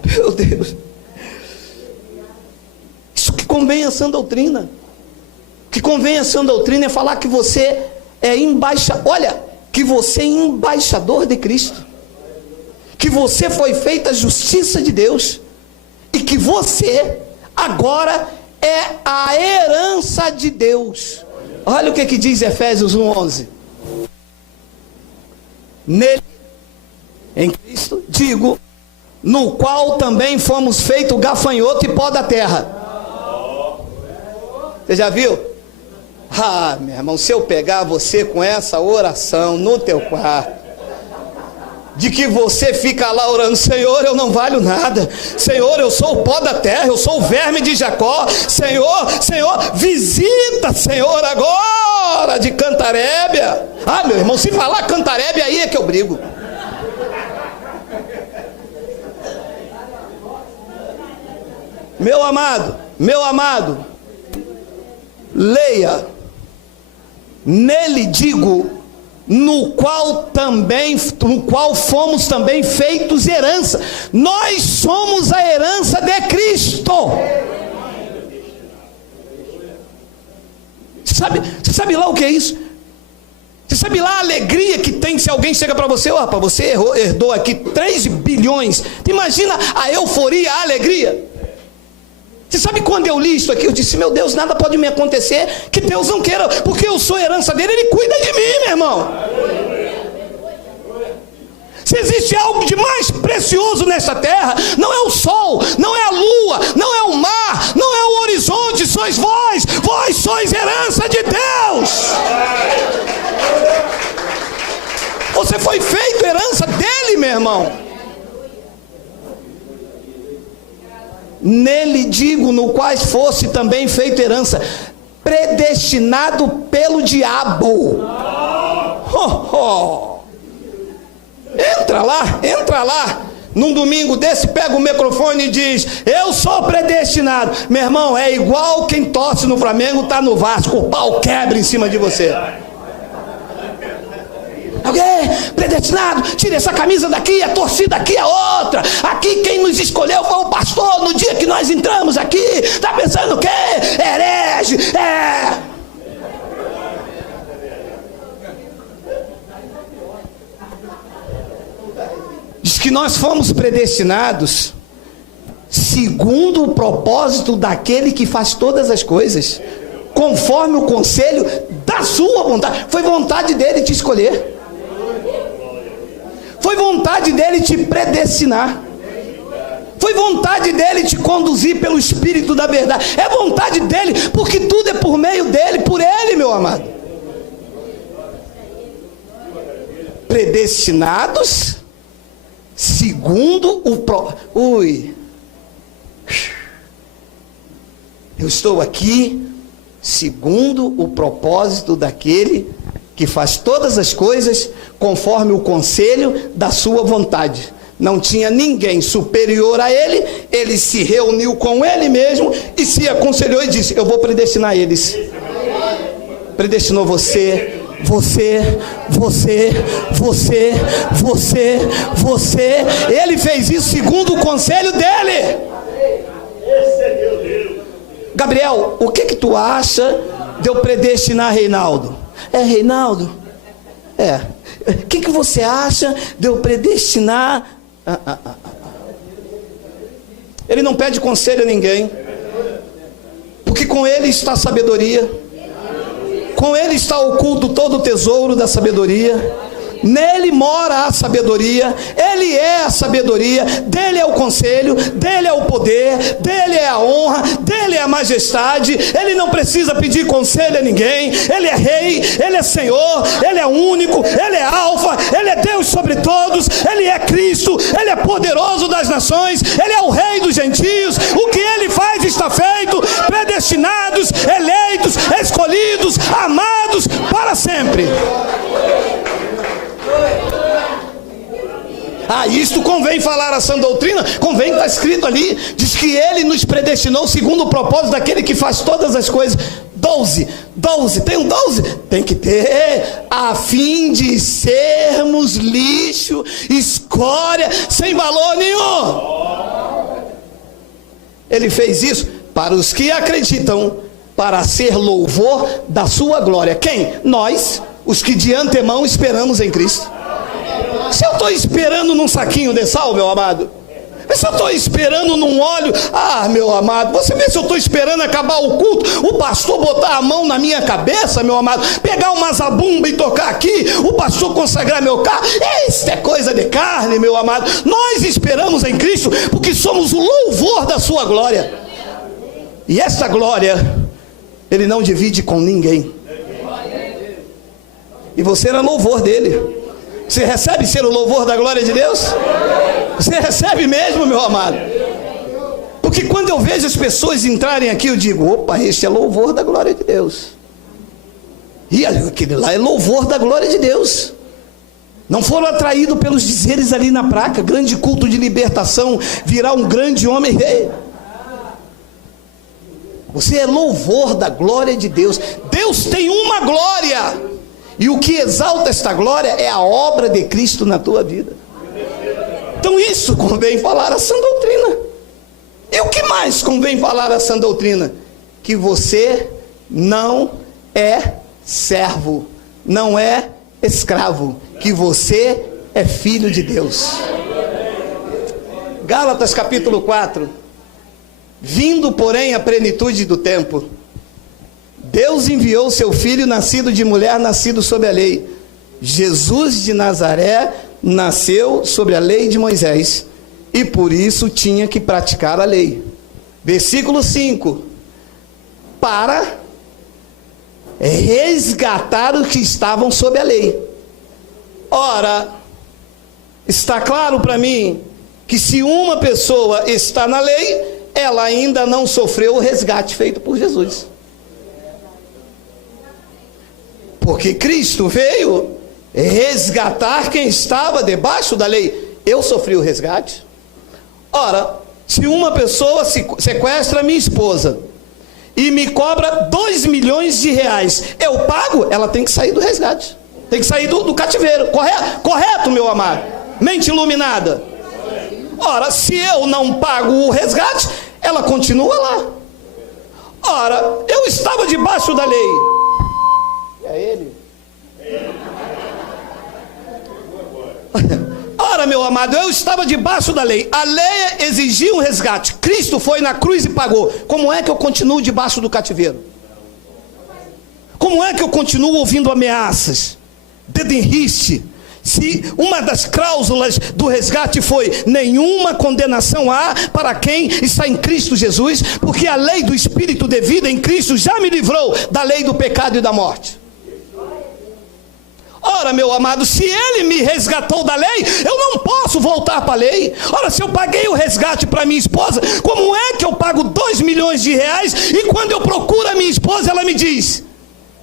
Meu Deus, isso que convém a sã doutrina. O que convém a sã doutrina é falar que você é que você é embaixador de Cristo, que você foi feita a justiça de Deus, e que você agora é a herança de Deus. Olha o que diz Efésios 1:11. Nele, em Cristo, digo, no qual também fomos feitos gafanhoto e pó da terra. Você já viu? Meu irmão, se eu pegar você com essa oração no teu quarto, de que você fica lá orando: Senhor, eu não valho nada, Senhor, eu sou o pó da terra, eu sou o verme de Jacó, Senhor, visita, Senhor, agora de Cantarébia. Ah, meu irmão, se falar Cantarébia, aí é que eu brigo. Meu amado, leia: nele digo, no qual fomos também feitos herança. Nós somos a herança de Cristo. Você sabe lá o que é isso? Você sabe lá a alegria que tem se alguém chega para você: ó, rapaz, você herdou aqui 3 bilhões. Imagina a euforia, a alegria. Você sabe quando eu li isso aqui, eu disse: meu Deus, nada pode me acontecer que Deus não queira, porque eu sou herança dele, ele cuida de mim, meu irmão. Se existe algo de mais precioso nessa terra, não é o sol, não é a lua, não é o mar, não é o horizonte, sois vós sois herança de Deus. Você foi feito herança dele, meu irmão. Nele digo, no qual fosse também feito herança, predestinado pelo diabo. Entra lá, num domingo desse, pega o microfone e diz: eu sou predestinado. Meu irmão, é igual quem torce no Flamengo, está no Vasco, o pau quebra em cima de você. Alguém predestinado, tira essa camisa daqui, a torcida aqui é outra. Aqui quem nos escolheu foi o pastor. No dia que nós entramos aqui, está pensando o quê? Herege, Diz que nós fomos predestinados segundo o propósito daquele que faz todas as coisas, conforme o conselho da sua vontade. Foi vontade dele te escolher. Foi vontade dele te predestinar. Foi vontade dele te conduzir pelo Espírito da verdade. É vontade dele, porque tudo é por meio dele, por ele, meu amado. Predestinados segundo eu estou aqui segundo o propósito daquele que faz todas as coisas conforme o conselho da sua vontade. Não tinha ninguém superior a ele, ele se reuniu com ele mesmo e se aconselhou e disse: eu vou predestinar eles. Predestinou você. Ele fez isso segundo o conselho dele. Gabriel, o que tu acha de eu predestinar Reinaldo? Reinaldo? O que você acha de eu predestinar? Ele não pede conselho a ninguém, porque com ele está a sabedoria, com ele está oculto todo o tesouro da sabedoria. Nele mora a sabedoria, ele é a sabedoria, dele é o conselho, dele é o poder, dele é a honra, dele é a majestade. Ele não precisa pedir conselho a ninguém. Ele é rei, ele é Senhor, ele é único, ele é alfa, ele é Deus sobre todos, ele é Cristo, ele é poderoso das nações, ele é o rei dos gentios. O que ele faz está feito. Predestinados, eleitos, escolhidos, amados para sempre. Isto convém falar a sã doutrina, convém, está escrito ali, diz que ele nos predestinou segundo o propósito daquele que faz todas as coisas. 12, tem um 12? Tem que ter, a fim de sermos lixo, escória, sem valor nenhum. Ele fez isso para os que acreditam, para ser louvor da sua glória. Quem? Nós, os que de antemão esperamos em Cristo. Se eu estou esperando num saquinho de sal, meu amado, se eu estou esperando num óleo, meu amado, você vê se eu estou esperando acabar o culto, o pastor botar a mão na minha cabeça, meu amado, pegar uma zabumba e tocar aqui, o pastor consagrar meu carro, isso é coisa de carne, meu amado. Nós esperamos em Cristo, porque somos o louvor da sua glória, e essa glória, ele não divide com ninguém, e você era louvor dele. Você recebe ser o louvor da glória de Deus? Você recebe mesmo, meu amado? Porque quando eu vejo as pessoas entrarem aqui, eu digo, opa, este é louvor da glória de Deus. E aquele lá é louvor da glória de Deus. Não foram atraídos pelos dizeres ali na placa, grande culto de libertação, virá um grande homem rei. Você é louvor da glória de Deus. Deus tem uma glória, e o que exalta esta glória é a obra de Cristo na tua vida. Então isso convém falar a sã doutrina. E o que mais convém falar a sã doutrina? Que você não é servo, não é escravo, que você é filho de Deus. Gálatas capítulo 4. Vindo, porém, a plenitude do tempo, Deus enviou seu filho, nascido de mulher, nascido sob a lei. Jesus de Nazaré nasceu sobre a lei de Moisés, e por isso tinha que praticar a lei. Versículo 5. Para resgatar os que estavam sob a lei. Ora, está claro para mim que se uma pessoa está na lei, ela ainda não sofreu o resgate feito por Jesus. Porque Cristo veio resgatar quem estava debaixo da lei. Eu sofri o resgate. Ora, se uma pessoa sequestra minha esposa e me cobra 2 milhões de reais, eu pago? Ela tem que sair do resgate, tem que sair do cativeiro. Correto, meu amado? Mente iluminada. Ora, se eu não pago o resgate, ela continua lá. Ora, eu estava debaixo da lei. É ele. Ora, meu amado, eu estava debaixo da lei. A lei exigia um resgate. Cristo foi na cruz e pagou. Como é que eu continuo debaixo do cativeiro? Como é que eu continuo ouvindo ameaças, dedo em riste? Se uma das cláusulas do resgate foi nenhuma condenação há para quem está em Cristo Jesus, porque a lei do Espírito de vida em Cristo já me livrou da lei do pecado e da morte. Ora, meu amado, se ele me resgatou da lei, eu não posso voltar para a lei. Ora, se eu paguei o resgate para minha esposa, como é que eu pago 2 milhões de reais e quando eu procuro a minha esposa, ela me diz,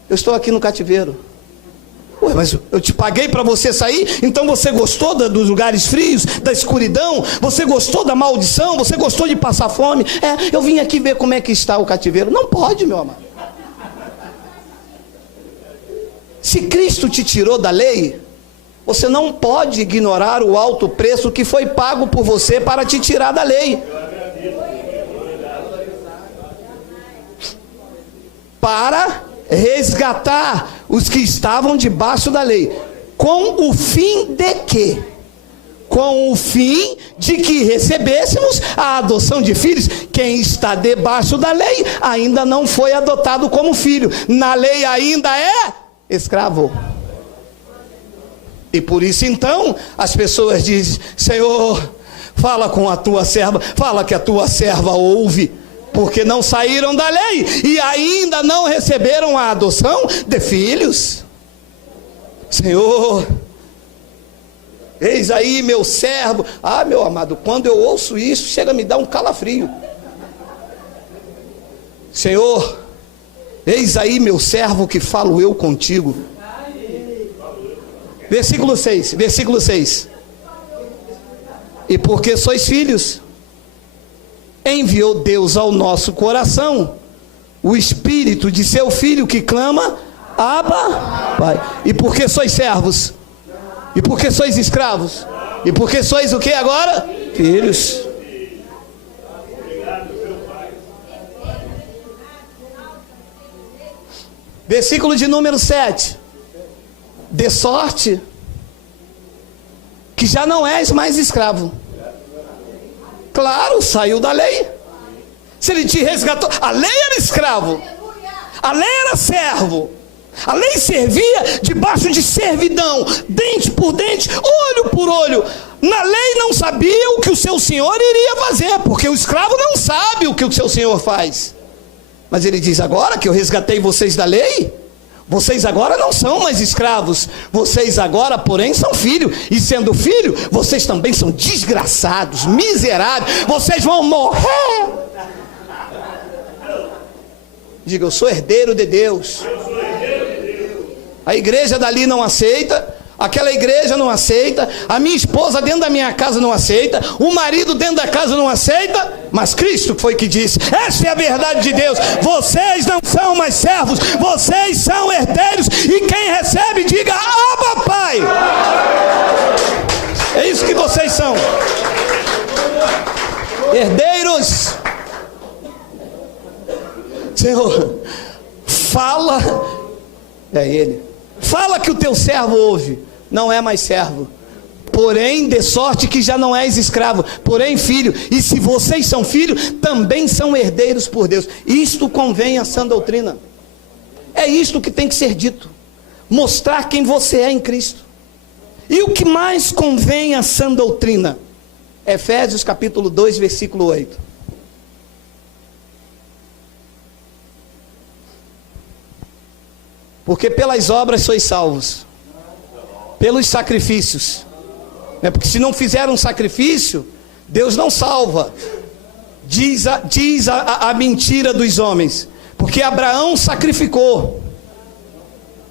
eu estou aqui no cativeiro? Ué, mas eu te paguei para você sair, então você gostou dos lugares frios, da escuridão, você gostou da maldição, você gostou de passar fome? Eu vim aqui ver como é que está o cativeiro. Não pode, meu amado. Se Cristo te tirou da lei, você não pode ignorar o alto preço que foi pago por você para te tirar da lei. Para resgatar os que estavam debaixo da lei. Com o fim de quê? Com o fim de que recebêssemos a adoção de filhos. Quem está debaixo da lei ainda não foi adotado como filho. Na lei ainda é escravo. E por isso então as pessoas dizem, Senhor, fala com a tua serva, fala que a tua serva ouve, porque não saíram da lei e ainda não receberam a adoção de filhos. Senhor, eis aí meu servo. Ah, meu amado, quando eu ouço isso, chega a me dar um calafrio. Senhor, eis aí meu servo que falo eu contigo. Versículo 6, versículo 6. E porque sois filhos, enviou Deus ao nosso coração o Espírito de seu Filho que clama, Abba, Pai. E porque sois servos, e porque sois escravos, e porque sois o que agora? Filhos. Versículo de número 7. De sorte que já não és mais escravo. Claro, saiu da lei. Se ele te resgatou, a lei era escravo, a lei era servo, a lei servia debaixo de servidão, dente por dente, olho por olho. Na lei não sabia o que o seu senhor iria fazer, porque o escravo não sabe o que o seu senhor faz. Mas ele diz, agora que eu resgatei vocês da lei, Vocês agora não são mais escravos, vocês agora, porém, são filhos, e sendo filho, vocês também são desgraçados, miseráveis, vocês vão morrer. Diga, eu sou herdeiro de Deus. A igreja dali não aceita, aquela igreja não aceita, a minha esposa dentro da minha casa não aceita, o marido dentro da casa não aceita, mas Cristo foi que disse, essa é a verdade de Deus, vocês não são mais servos, vocês são herdeiros, e quem recebe diga, Abba Pai. É isso que vocês são, herdeiros. Senhor, fala, é Ele, fala que o teu servo ouve, não é mais servo, porém de sorte que já não és escravo, porém filho, e se vocês são filhos, também são herdeiros por Deus. Isto convém à sã doutrina, é isto que tem que ser dito, mostrar quem você é em Cristo. E o que mais convém à sã doutrina? Efésios capítulo 2, versículo 8. Porque pelas obras sois salvos, pelos sacrifícios. Porque se não fizer um sacrifício, Deus não salva. Diz a mentira dos homens. Porque Abraão sacrificou,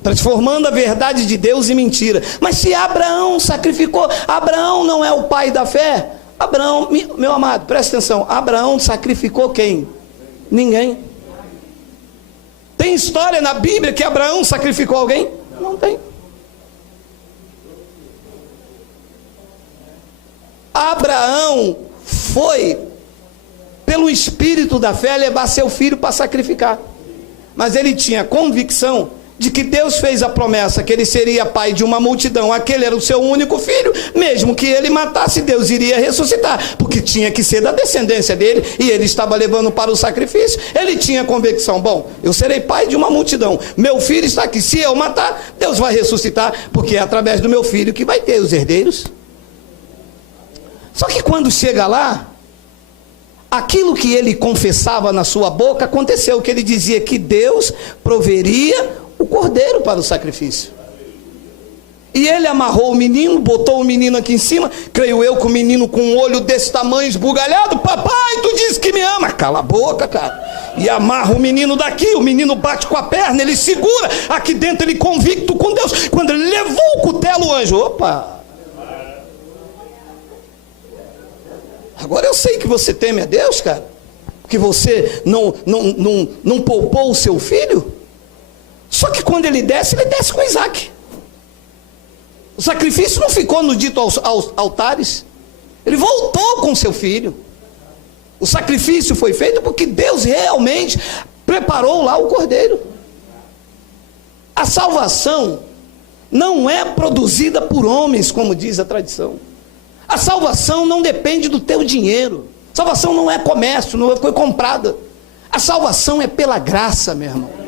transformando a verdade de Deus em mentira. Mas se Abraão sacrificou, Abraão não é o pai da fé? Abraão, meu amado, presta atenção, Abraão sacrificou quem? Ninguém. Tem história na Bíblia que Abraão sacrificou alguém? Não tem. Abraão foi, pelo espírito da fé, levar seu filho para sacrificar. Mas ele tinha convicção de que Deus fez a promessa que ele seria pai de uma multidão, aquele era o seu único filho, mesmo que ele matasse, Deus iria ressuscitar, porque tinha que ser da descendência dele, e ele estava levando para o sacrifício. Ele tinha convicção, bom, eu serei pai de uma multidão, meu filho está aqui, se eu matar, Deus vai ressuscitar, porque é através do meu filho que vai ter os herdeiros. Só que quando chega lá, aquilo que ele confessava na sua boca, aconteceu, que ele dizia que Deus proveria o cordeiro para o sacrifício. E ele amarrou o menino, botou o menino aqui em cima, creio eu que o menino com um olho desse tamanho esbugalhado, papai, tu disse que me ama, cala a boca, cara. E amarra o menino daqui, o menino bate com a perna, ele segura, aqui dentro ele convicto com Deus, quando ele levou o cutelo, o anjo, opa, agora eu sei que você teme a Deus, cara, que você não poupou o seu filho. Só que quando ele desce com Isaac. O sacrifício não ficou no dito aos altares, ele voltou com seu filho. O sacrifício foi feito porque Deus realmente preparou lá o cordeiro. A salvação não é produzida por homens, como diz a tradição. A salvação não depende do teu dinheiro. Salvação não é comércio, não foi comprada. A salvação é pela graça, meu irmão.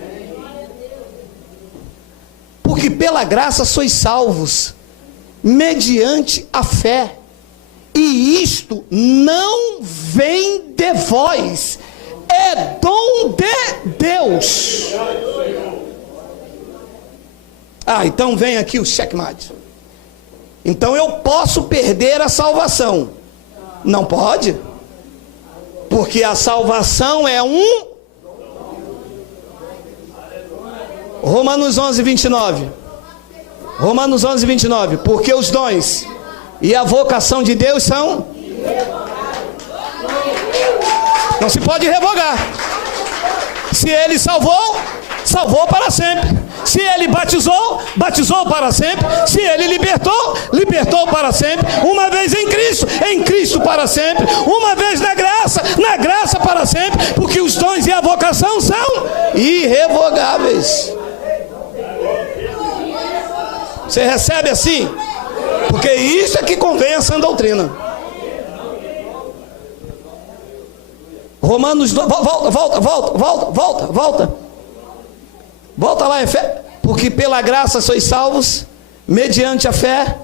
Porque pela graça sois salvos, mediante a fé. E isto não vem de vós, é dom de Deus. Então vem aqui o checkmate. Então eu posso perder a salvação? Não pode. Porque a salvação é um... Romanos 11, 29. Romanos 11, 29. Porque os dons e a vocação de Deus são... Não se pode revogar. Se ele salvou, salvou para sempre. Se ele batizou, batizou para sempre. Se ele libertou, libertou para sempre. Uma vez em Cristo para sempre. Uma vez na graça para sempre. Porque os dons e a vocação são irrevogáveis. Você recebe assim? Porque isso é que convém a sã doutrina. Romanos, volta lá, porque pela graça sois salvos, mediante a fé,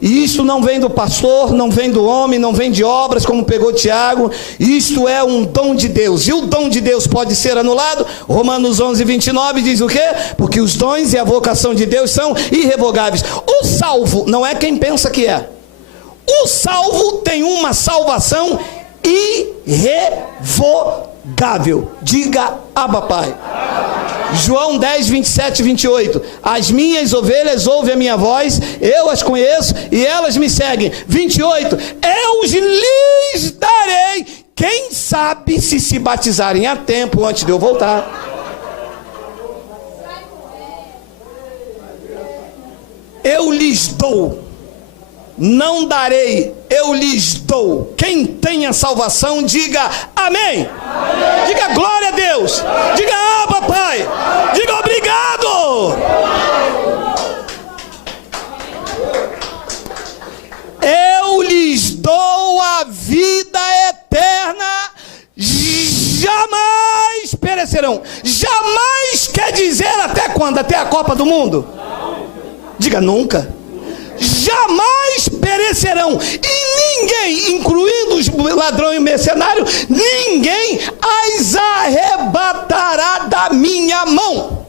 E isto não vem do pastor, não vem do homem, não vem de obras, como pegou Tiago. Isto é um dom de Deus. E o dom de Deus pode ser anulado? Romanos 11, 29 diz o quê? Porque os dons e a vocação de Deus são irrevogáveis. O salvo não é quem pensa que é. O salvo tem uma salvação irrevogável. Diga Abba Pai. João 10, 27 e 28. As minhas ovelhas ouvem a minha voz, eu as conheço e elas me seguem. 28. Eu lhes darei, quem sabe se batizarem a tempo antes de eu voltar. Eu lhes dou. Não darei, eu lhes dou. Quem tem a salvação, diga amém. Amém. Diga glória a Deus. Diga Abba Pai. Diga obrigado. Eu lhes dou a vida eterna, jamais perecerão. Jamais quer dizer até quando? Até a Copa do Mundo? Diga nunca. Jamais perecerão, e ninguém, incluindo os ladrões e mercenários, ninguém as arrebatará da minha mão.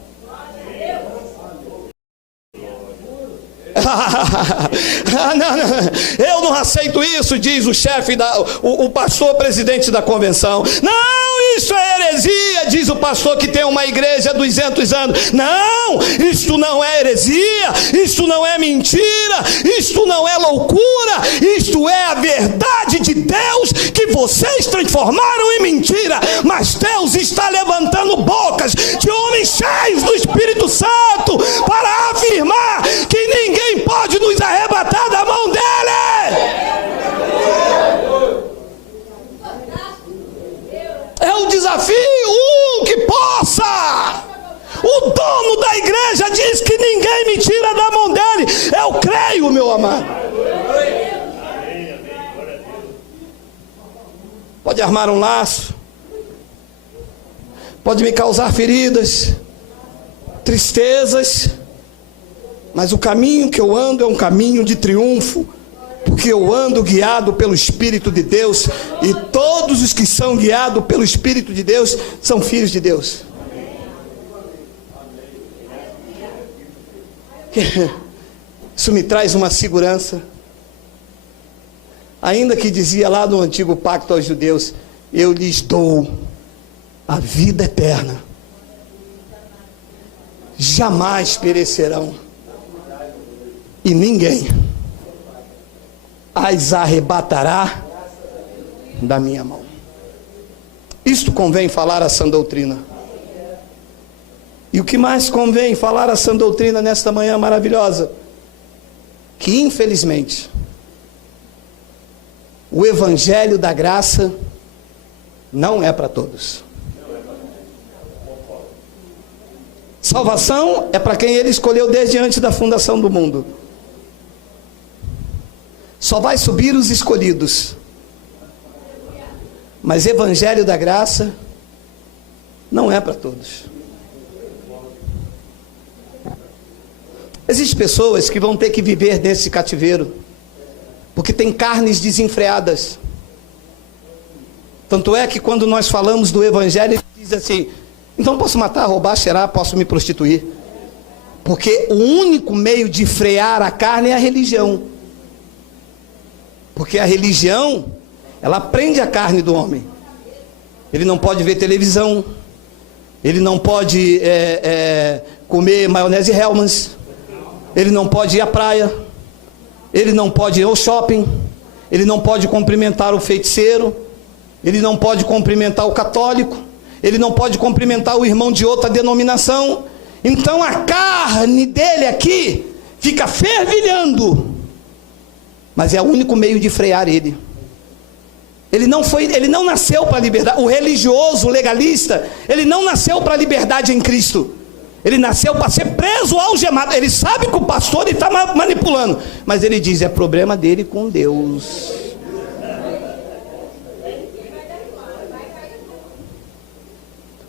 Não, eu não aceito isso, diz o chefe, o pastor presidente da convenção. Não, isso é heresia, diz o pastor que tem uma igreja há 200 anos. Não, isto não é heresia, isto não é mentira, isto não é loucura, isto é a verdade de Deus que vocês transformaram em mentira. Mas Deus está levantando bocas de homens cheios do Espírito Santo para afirmar que ninguém pode nos arrebatar da mão dele. É um desafio, que possa. O dono da igreja diz que ninguém me tira da mão dele. Eu creio, meu amado. Pode armar um laço, pode me causar feridas, tristezas, mas o caminho que eu ando é um caminho de triunfo, porque eu ando guiado pelo Espírito de Deus, e todos os que são guiados pelo Espírito de Deus são filhos de Deus. Isso me traz uma segurança. Ainda que dizia lá no antigo pacto aos judeus: eu lhes dou a vida eterna, jamais perecerão, e ninguém as arrebatará da minha mão. Isto convém falar a sã doutrina. E o que mais convém falar a sã doutrina nesta manhã maravilhosa? Que infelizmente o evangelho da graça não é para todos. Salvação é para quem ele escolheu desde antes da fundação do mundo. Só vai subir os escolhidos. Mas evangelho da graça não é para todos. Existem pessoas que vão ter que viver nesse cativeiro, porque tem carnes desenfreadas. Tanto é que quando nós falamos do evangelho, ele diz assim: então posso matar, roubar, cheirar, posso me prostituir. Porque o único meio de frear a carne é a religião. Porque a religião, ela prende a carne do homem. Ele não pode ver televisão, ele não pode comer maionese Hellmann's, ele não pode ir à praia, ele não pode ir ao shopping, ele não pode cumprimentar o feiticeiro, ele não pode cumprimentar o católico, ele não pode cumprimentar o irmão de outra denominação. Então a carne dele aqui fica fervilhando, mas é o único meio de frear ele. Ele não nasceu para a liberdade. O religioso, o legalista, ele não nasceu para a liberdade em Cristo. Ele nasceu para ser preso, algemado. Ele sabe que o pastor está manipulando, mas ele diz: é problema dele com Deus.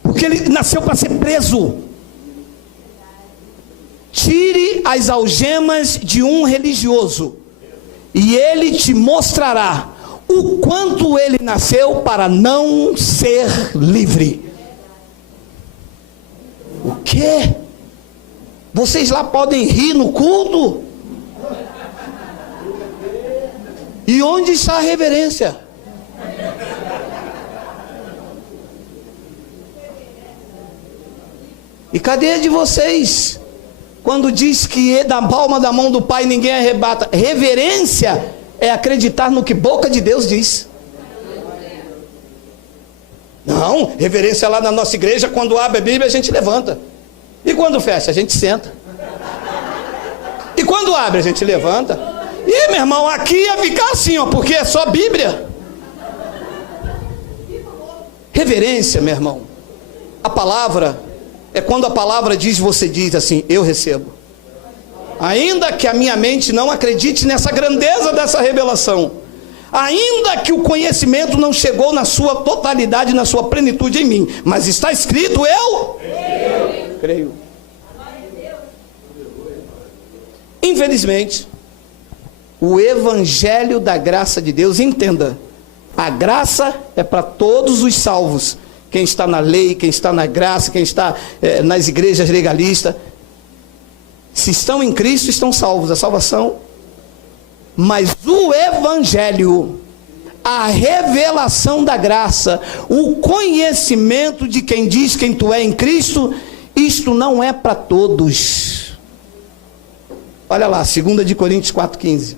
Porque ele nasceu para ser preso. Tire as algemas de um religioso, e ele te mostrará o quanto ele nasceu para não ser livre. O quê? Vocês lá podem rir no culto? E onde está a reverência? E cadê a de vocês? Quando diz que da palma da mão do Pai ninguém arrebata. Reverência é acreditar no que boca de Deus diz. Não, reverência lá na nossa igreja, quando abre a Bíblia a gente levanta. E quando fecha, a gente senta. E quando abre, a gente levanta. E meu irmão, aqui ia ficar assim, ó, porque é só Bíblia. Reverência, meu irmão. A palavra é quando a palavra diz, você diz assim, eu recebo. Ainda que a minha mente não acredite nessa grandeza dessa revelação, ainda que o conhecimento não chegou na sua totalidade, na sua plenitude em mim, mas está escrito, eu creio. Infelizmente, o evangelho da graça de Deus, entenda, a graça é para todos os salvos. Quem está na lei, quem está na graça, quem está nas igrejas legalistas, se estão em Cristo, estão salvos, a salvação. Mas o evangelho, a revelação da graça, o conhecimento de quem diz quem tu é em Cristo, isto não é para todos. Olha lá, 2 Coríntios 4,15.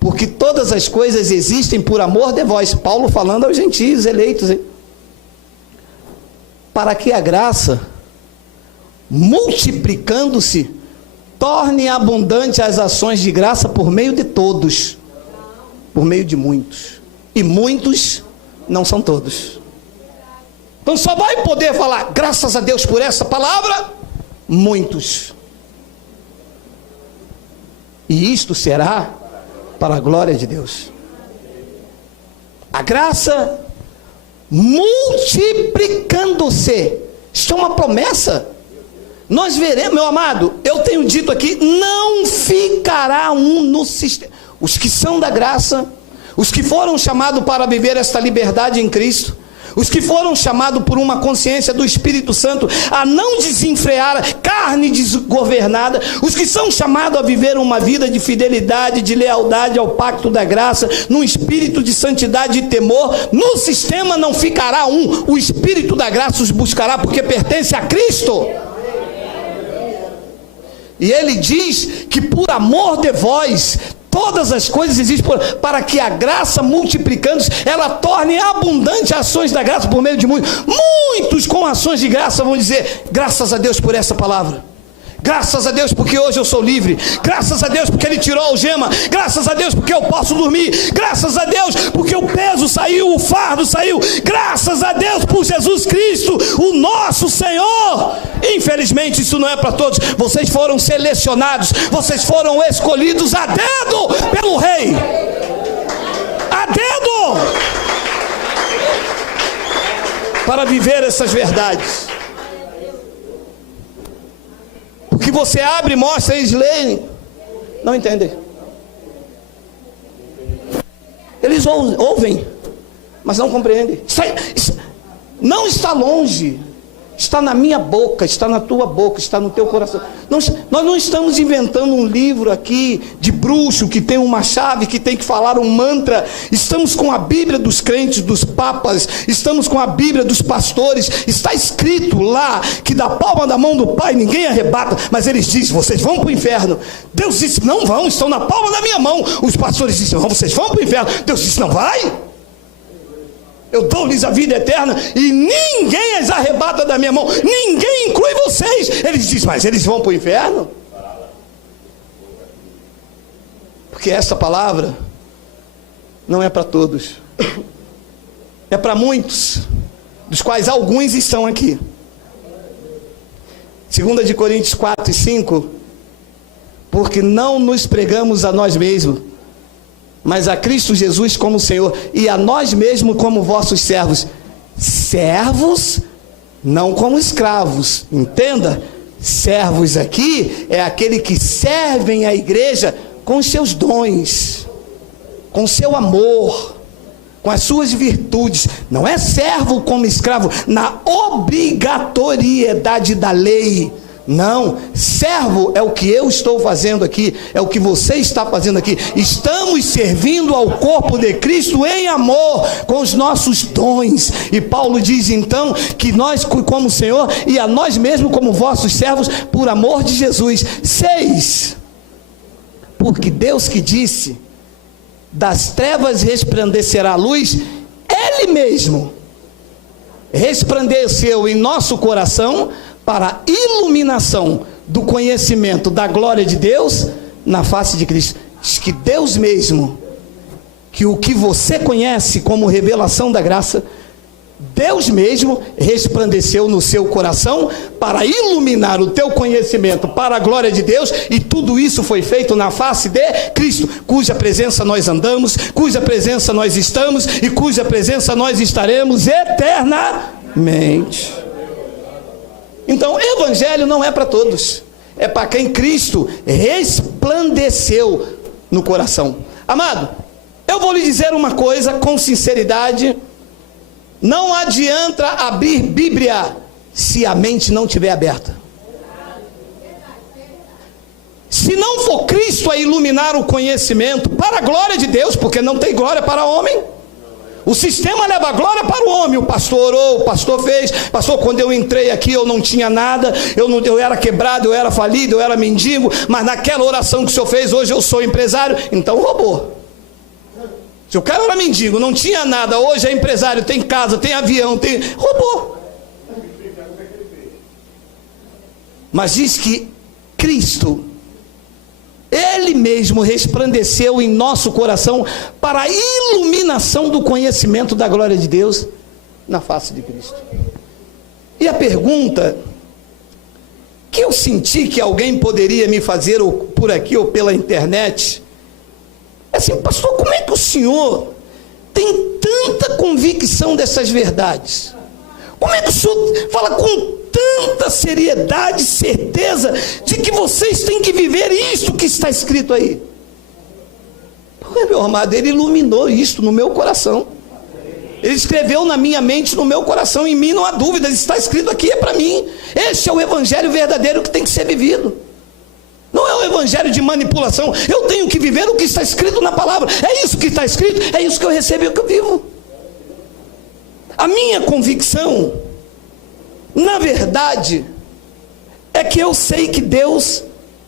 Porque todas as coisas existem por amor de vós. Paulo falando aos gentios eleitos, hein? Para que a graça, multiplicando-se, torne abundante as ações de graça por meio de todos, por meio de muitos. E muitos não são todos. Então só vai poder falar, graças a Deus por essa palavra, muitos. E isto será para a glória de Deus. A graça multiplicando-se. Isto é uma promessa. Nós veremos, meu amado, eu tenho dito aqui, não ficará um no sistema. Os que são da graça, os que foram chamados para viver esta liberdade em Cristo, os que foram chamados por uma consciência do Espírito Santo a não desenfrear carne desgovernada, os que são chamados a viver uma vida de fidelidade, de lealdade ao pacto da graça, num espírito de santidade e temor, no sistema não ficará um, o Espírito da graça os buscará, porque pertence a Cristo. E ele diz que por amor de vós, todas as coisas existem para que a graça, multiplicando-se, ela torne abundante ações da graça por meio de muitos. Muitos com ações de graça vão dizer, graças a Deus por essa palavra. Graças a Deus porque hoje eu sou livre. Graças a Deus porque Ele tirou a algema. Graças a Deus porque eu posso dormir. Graças a Deus porque o peso saiu, o fardo saiu. Graças a Deus por Jesus Cristo, o nosso Senhor. Infelizmente isso não é para todos. Vocês foram selecionados, vocês foram escolhidos a dedo pelo Rei. A dedo! Para viver essas verdades. O que você abre e mostra, eles leem, não entendem. Eles ouvem, mas não compreendem. Não está longe, está na minha boca, está na tua boca, está no teu coração. Nós não estamos inventando um livro aqui de bruxo que tem uma chave, que tem que falar um mantra. Estamos com a Bíblia dos crentes, dos papas, estamos com a Bíblia dos pastores. Está escrito lá que da palma da mão do Pai ninguém arrebata, mas eles dizem, vocês vão para o inferno. Deus disse, não vão, estão na palma da minha mão. Os pastores dizem, não, vocês vão para o inferno. Deus disse, não vai. Eu dou-lhes a vida eterna e ninguém as arrebata da minha mão. Ninguém inclui vocês. Eles dizem, mas eles vão para o inferno? Porque essa palavra não é para todos. É para muitos, dos quais alguns estão aqui. 2 Coríntios 4 e 5. Porque não nos pregamos a nós mesmos, mas a Cristo Jesus como Senhor, e a nós mesmos como vossos servos. Servos, não como escravos. Entenda, servos aqui é aquele que servem a igreja com os seus dons. com seu amor, com as suas virtudes. Não é servo como escravo, na obrigatoriedade da lei. Não, servo é o que eu estou fazendo aqui, é o que você está fazendo aqui. Estamos servindo ao corpo de Cristo em amor, com os nossos dons. E Paulo diz então que nós, como Senhor, e a nós mesmos como vossos servos, por amor de Jesus. 6. Porque Deus que disse, das trevas resplandecerá a luz, Ele mesmo resplandeceu em nosso coração para a iluminação do conhecimento da glória de Deus na face de Cristo. Diz que Deus mesmo, que o que você conhece como revelação da graça, Deus mesmo resplandeceu no seu coração para iluminar o teu conhecimento para a glória de Deus, e tudo isso foi feito na face de Cristo, cuja presença nós andamos, cuja presença nós estamos e cuja presença nós estaremos eternamente. Então, o evangelho não é para todos, é para quem Cristo resplandeceu no coração. Amado, eu vou lhe dizer uma coisa com sinceridade: não adianta abrir Bíblia se a mente não estiver aberta. Se não for Cristo a iluminar o conhecimento para a glória de Deus, porque não tem glória para homem. O sistema leva glória para o homem. O pastor orou, o pastor fez. Pastor, quando eu entrei aqui eu não tinha nada, eu era quebrado, eu era falido, eu era mendigo, mas naquela oração que o senhor fez, hoje eu sou empresário. Então roubou. Se o cara era mendigo, não tinha nada, hoje é empresário, tem casa, tem avião, tem... roubou. Mas diz que Cristo, Ele mesmo resplandeceu em nosso coração para a iluminação do conhecimento da glória de Deus na face de Cristo. E a pergunta que eu senti que alguém poderia me fazer, ou por aqui ou pela internet, é assim: pastor, como é que o senhor tem tanta convicção dessas verdades? Como é que o senhor fala com tanta seriedade, certeza de que vocês têm que viver isso que está escrito aí? Porque, meu amado, Ele iluminou isto no meu coração. Ele escreveu na minha mente, no meu coração. Em mim não há dúvida, está escrito aqui, é para mim. Este é o evangelho verdadeiro que tem que ser vivido. Não é um evangelho de manipulação. Eu tenho que viver o que está escrito na palavra. É isso que está escrito, é isso que eu recebo e o que eu vivo. A minha convicção, na verdade, é que eu sei que Deus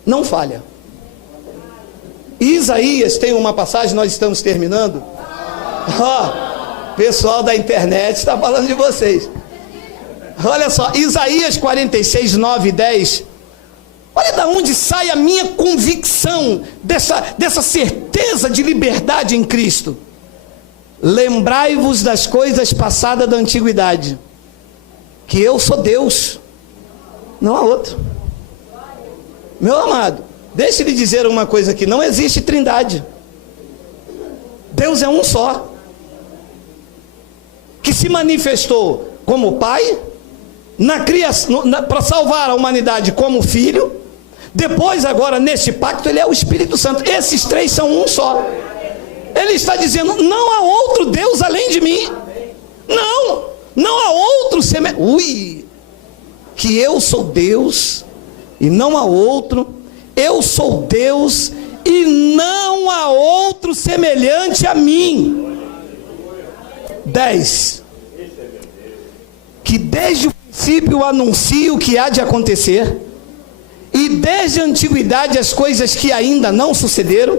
não falha. E Isaías tem uma passagem, nós estamos terminando. Pessoal da internet está falando de vocês. Olha só, Isaías 46, 9 e 10. Olha de onde sai a minha convicção dessa certeza de liberdade em Cristo. Lembrai-vos das coisas passadas da antiguidade, que eu sou Deus, não há outro. Meu amado, deixe lhe dizer uma coisa aqui: não existe trindade. Deus é um só, que se manifestou como Pai na criação, para salvar a humanidade como Filho. Depois, agora neste pacto, Ele é o Espírito Santo. Esses três são um só. Ele está dizendo: não há outro Deus além de mim. Não há outro semelhante. Que eu sou Deus e não há outro. Eu sou Deus e não há outro semelhante a mim. 10. Que desde o princípio anuncio o que há de acontecer, e desde a antiguidade as coisas que ainda não sucederam,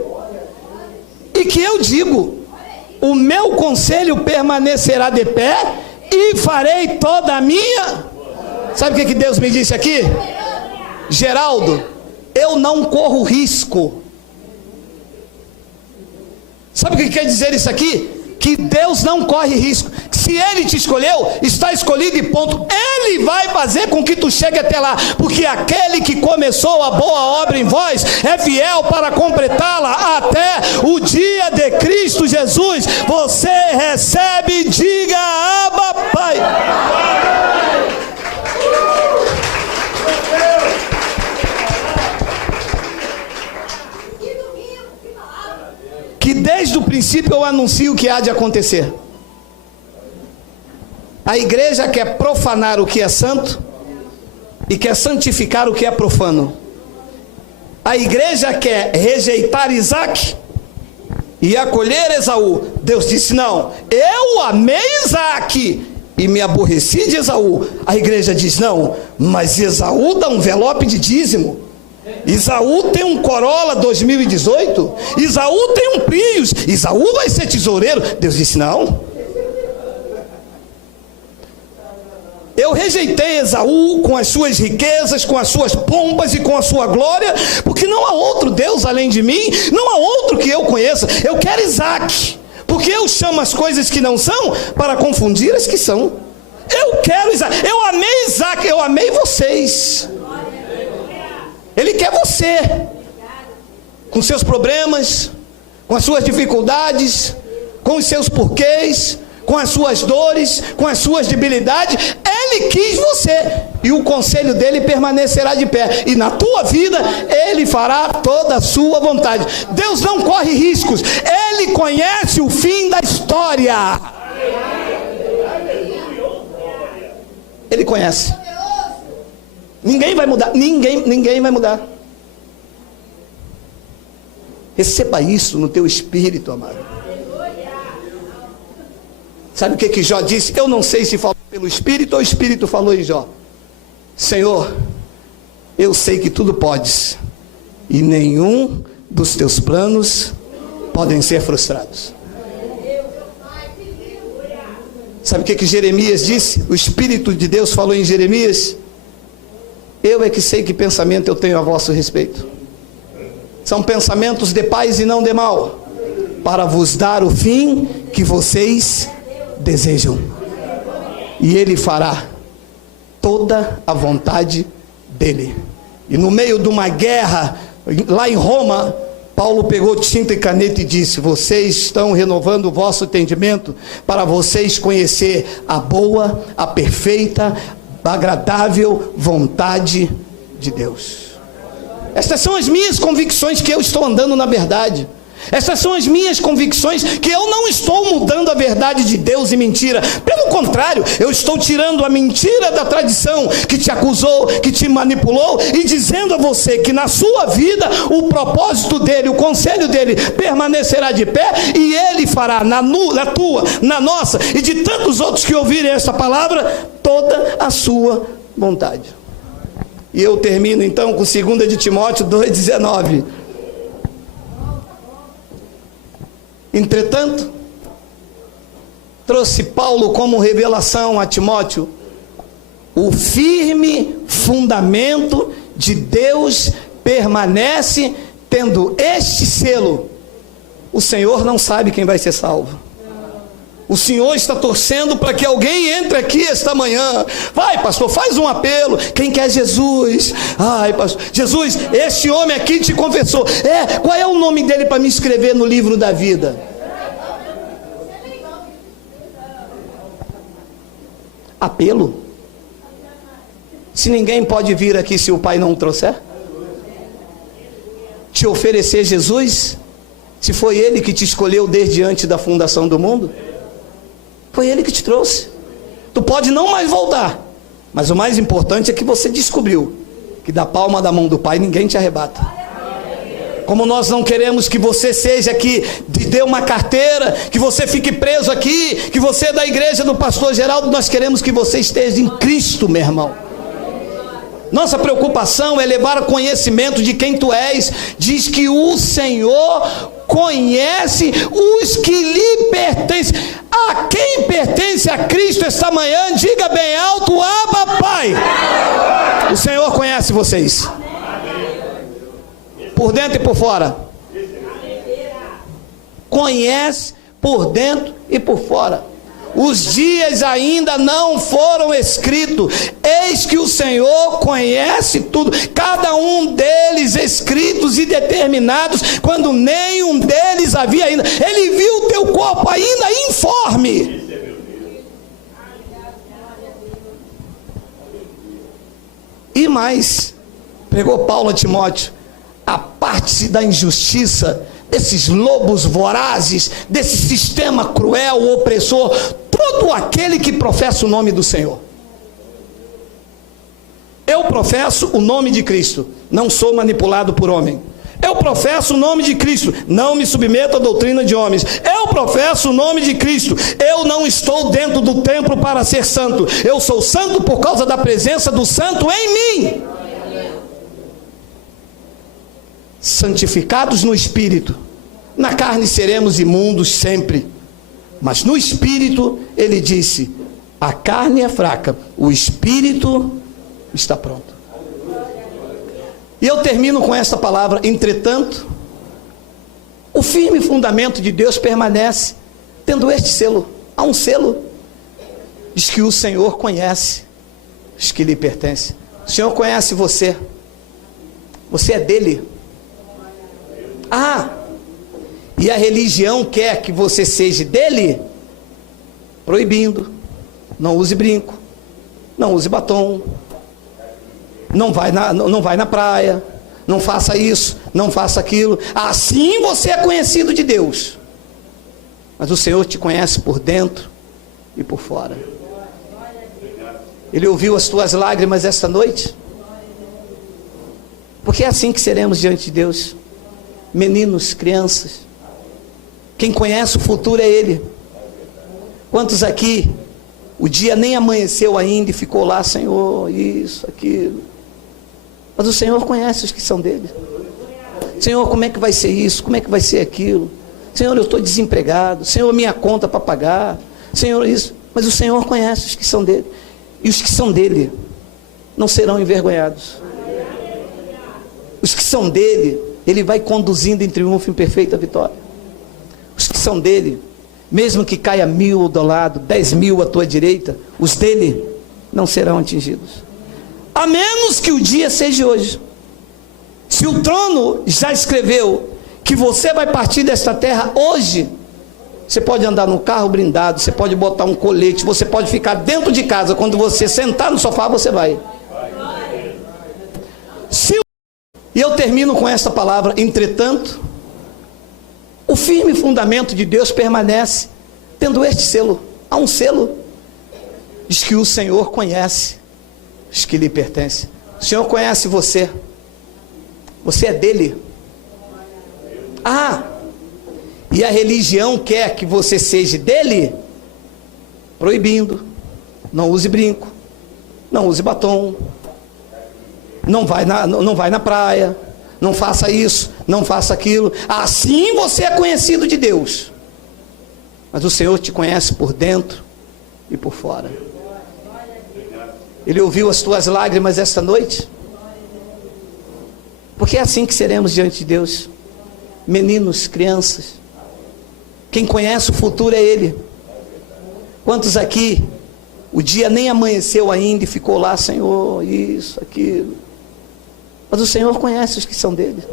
e que eu digo: o meu conselho permanecerá de pé, e farei toda a minha... Sabe o que Deus me disse aqui? Geraldo, eu não corro risco. Sabe o que quer dizer isso aqui? Que Deus não corre risco. Se Ele te escolheu, está escolhido e ponto. Ele vai fazer com que tu chegue até lá, porque aquele que começou a boa obra em vós é fiel para completá-la até o dia de Cristo Jesus. Você recebe, diga: Abba, Pai. Que desde Desde o princípio eu anuncio o que há de acontecer. A igreja quer profanar o que é santo e quer santificar o que é profano. A igreja quer rejeitar Isaac e acolher Esaú. Deus disse: não, eu amei Isaac e me aborreci de Esaú. A igreja diz: não, mas Esaú dá um envelope de dízimo. Esaú tem um Corolla 2018. Esaú tem um Prius. Esaú vai ser tesoureiro. Deus disse: não. Eu rejeitei Esaú com as suas riquezas, com as suas pombas e com a sua glória, porque não há outro Deus além de mim, não há outro que eu conheça. Eu quero Isaac, porque eu chamo as coisas que não são para confundir as que são. Eu quero Isaac, eu amei Isaac, eu amei vocês. Ele quer você, com seus problemas, com as suas dificuldades, com os seus porquês, com as suas dores, com as suas debilidades. Ele quis você, e o conselho dele permanecerá de pé, e na tua vida ele fará toda a sua vontade. Deus não corre riscos, ele conhece o fim da história. Ele conhece. Ninguém vai mudar, ninguém vai mudar. Receba isso no teu espírito, amado. Sabe o que Jó disse? Eu não sei se falou pelo Espírito ou o Espírito falou em Jó. Senhor, eu sei que tudo podes, e nenhum dos teus planos podem ser frustrados. Sabe o que Jeremias disse? O Espírito de Deus falou em Jeremias: eu é que sei que pensamento eu tenho a vosso respeito. São pensamentos de paz e não de mal, para vos dar o fim que vocês desejam. E ele fará toda a vontade dele. E no meio de uma guerra lá em Roma, Paulo pegou tinta e caneta e disse: vocês estão renovando o vosso entendimento para vocês conhecer a boa, a perfeita, a agradável vontade de Deus. Estas são as minhas convicções, que eu estou andando na verdade. Essas são as minhas convicções, que eu não estou mudando a verdade de Deus em mentira. Pelo contrário, eu estou tirando a mentira da tradição que te acusou, que te manipulou, e dizendo a você que na sua vida o propósito dele, o conselho dele permanecerá de pé, e ele fará na tua, na nossa e de tantos outros que ouvirem essa palavra, toda a sua vontade. E eu termino então com 2 de Timóteo 2,19. Entretanto, trouxe Paulo como revelação a Timóteo o firme fundamento de Deus permanece, tendo este selo: o Senhor não sabe quem vai ser salvo. O Senhor está torcendo para que alguém entre aqui esta manhã. Vai, pastor, faz um apelo. Quem quer Jesus? Ai, pastor, Jesus, esse homem aqui te confessou. Qual é o nome dele para me escrever no livro da vida? Apelo? Se ninguém pode vir aqui se o Pai não o trouxer? Te oferecer Jesus? Se foi Ele que te escolheu desde antes da fundação do mundo? Foi Ele que te trouxe. Tu pode não mais voltar, mas o mais importante é que você descobriu que da palma da mão do Pai ninguém te arrebata. Como nós não queremos que você seja aqui, dê uma carteira, que você fique preso aqui, que você é da igreja do pastor Geraldo, nós queremos que você esteja em Cristo, meu irmão. Nossa preocupação é levar o conhecimento de quem tu és. Diz que o Senhor conhece os que lhe pertencem. A quem pertence a Cristo esta manhã, diga bem alto: Abba, Pai. O Senhor conhece vocês, por dentro e por fora. Conhece por dentro e por fora. Os dias ainda não foram escritos, eis que o Senhor conhece tudo, cada um deles escritos e determinados, quando nenhum deles havia ainda. Ele viu o teu corpo ainda informe. E mais, pregou Paulo a Timóteo: a parte da injustiça desses lobos vorazes, desse sistema cruel, opressor, todo aquele que professa o nome do Senhor. Eu professo o nome de Cristo, não sou manipulado por homem. Eu professo o nome de Cristo, não me submeto à doutrina de homens. Eu professo o nome de Cristo, eu não estou dentro do templo para ser santo. Eu sou santo por causa da presença do santo em mim. Santificados no Espírito. Na carne seremos imundos sempre, mas no Espírito ele disse: a carne é fraca, o Espírito está pronto. E eu termino com esta palavra: entretanto, o firme fundamento de Deus permanece, tendo este selo. Há um selo, diz que o Senhor conhece os que lhe pertencem. O Senhor conhece você, você é dele. E a religião quer que você seja dele, proibindo: não use brinco, não use batom, não vai na praia, não faça isso, não faça aquilo. Assim você é conhecido de Deus. Mas o Senhor te conhece por dentro e por fora. Ele ouviu as tuas lágrimas esta noite, porque é assim que seremos diante de Deus. Meninos, crianças, quem conhece o futuro é Ele. Quantos aqui o dia nem amanheceu ainda e ficou lá: Senhor, isso, aquilo. Mas o Senhor conhece os que são dele. Senhor, como é que vai ser isso? Como é que vai ser aquilo? Senhor, eu estou desempregado. Senhor, minha conta para pagar. Senhor, isso. Mas o Senhor conhece os que são dele. E os que são dele não serão envergonhados. Os que são dele, Ele vai conduzindo em triunfo, em perfeita vitória. Os que são dele, mesmo que caia 1000 ao teu lado, 10.000 à tua direita, os dele não serão atingidos. A menos que o dia seja hoje. Se o trono já escreveu que você vai partir desta terra hoje, você pode andar no carro blindado, você pode botar um colete, você pode ficar dentro de casa, quando você sentar no sofá, você vai. E eu termino com esta palavra: entretanto, o firme fundamento de Deus permanece, tendo este selo. Há um selo, diz que o Senhor conhece os que lhe pertencem. O Senhor conhece você, você é dele. E a religião quer que você seja dele, proibindo: não use brinco, não use batom, não vai na praia, não faça isso, não faça aquilo. Assim você é conhecido de Deus. Mas o Senhor te conhece por dentro e por fora. Ele ouviu as tuas lágrimas esta noite, porque é assim que seremos diante de Deus. Meninos, crianças, quem conhece o futuro é Ele. Quantos aqui o dia nem amanheceu ainda e ficou lá: Senhor, isso, aquilo. Mas o Senhor conhece os que são dele.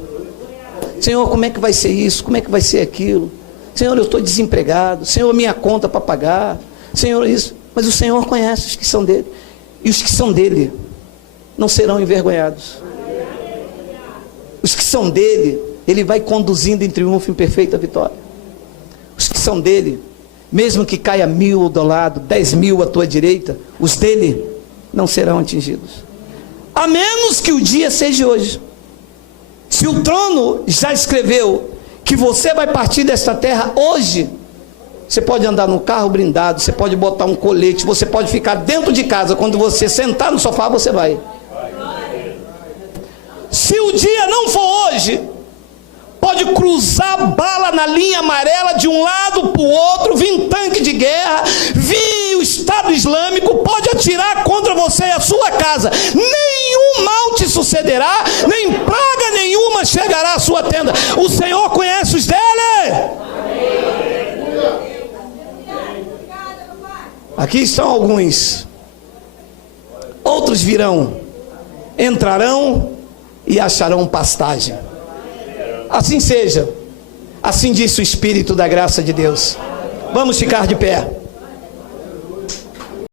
Senhor, como é que vai ser isso? Como é que vai ser aquilo? Senhor, eu estou desempregado. Senhor, minha conta para pagar. Senhor, isso. Mas o Senhor conhece os que são dele. E os que são dele não serão envergonhados. Os que são dele, Ele vai conduzindo em triunfo, em perfeita vitória. Os que são dele, mesmo que caia 1000 ao teu lado, 10.000 à tua direita, os dele não serão atingidos. A menos que o dia seja hoje. Se o trono já escreveu que você vai partir desta terra hoje, você pode andar no carro blindado, você pode botar um colete, você pode ficar dentro de casa, quando você sentar no sofá, você vai. Se o dia não for hoje, pode cruzar bala na linha amarela de um lado para o outro, vir tanque de guerra, vir o Estado Islâmico, pode atirar contra você e a sua casa, nenhum mal te sucederá, nem praga nenhuma chegará à sua tenda. O Senhor conhece os dele. Aqui estão alguns, outros virão, entrarão e acharão pastagem. Assim seja, assim disse o Espírito da graça de Deus. Vamos ficar de pé.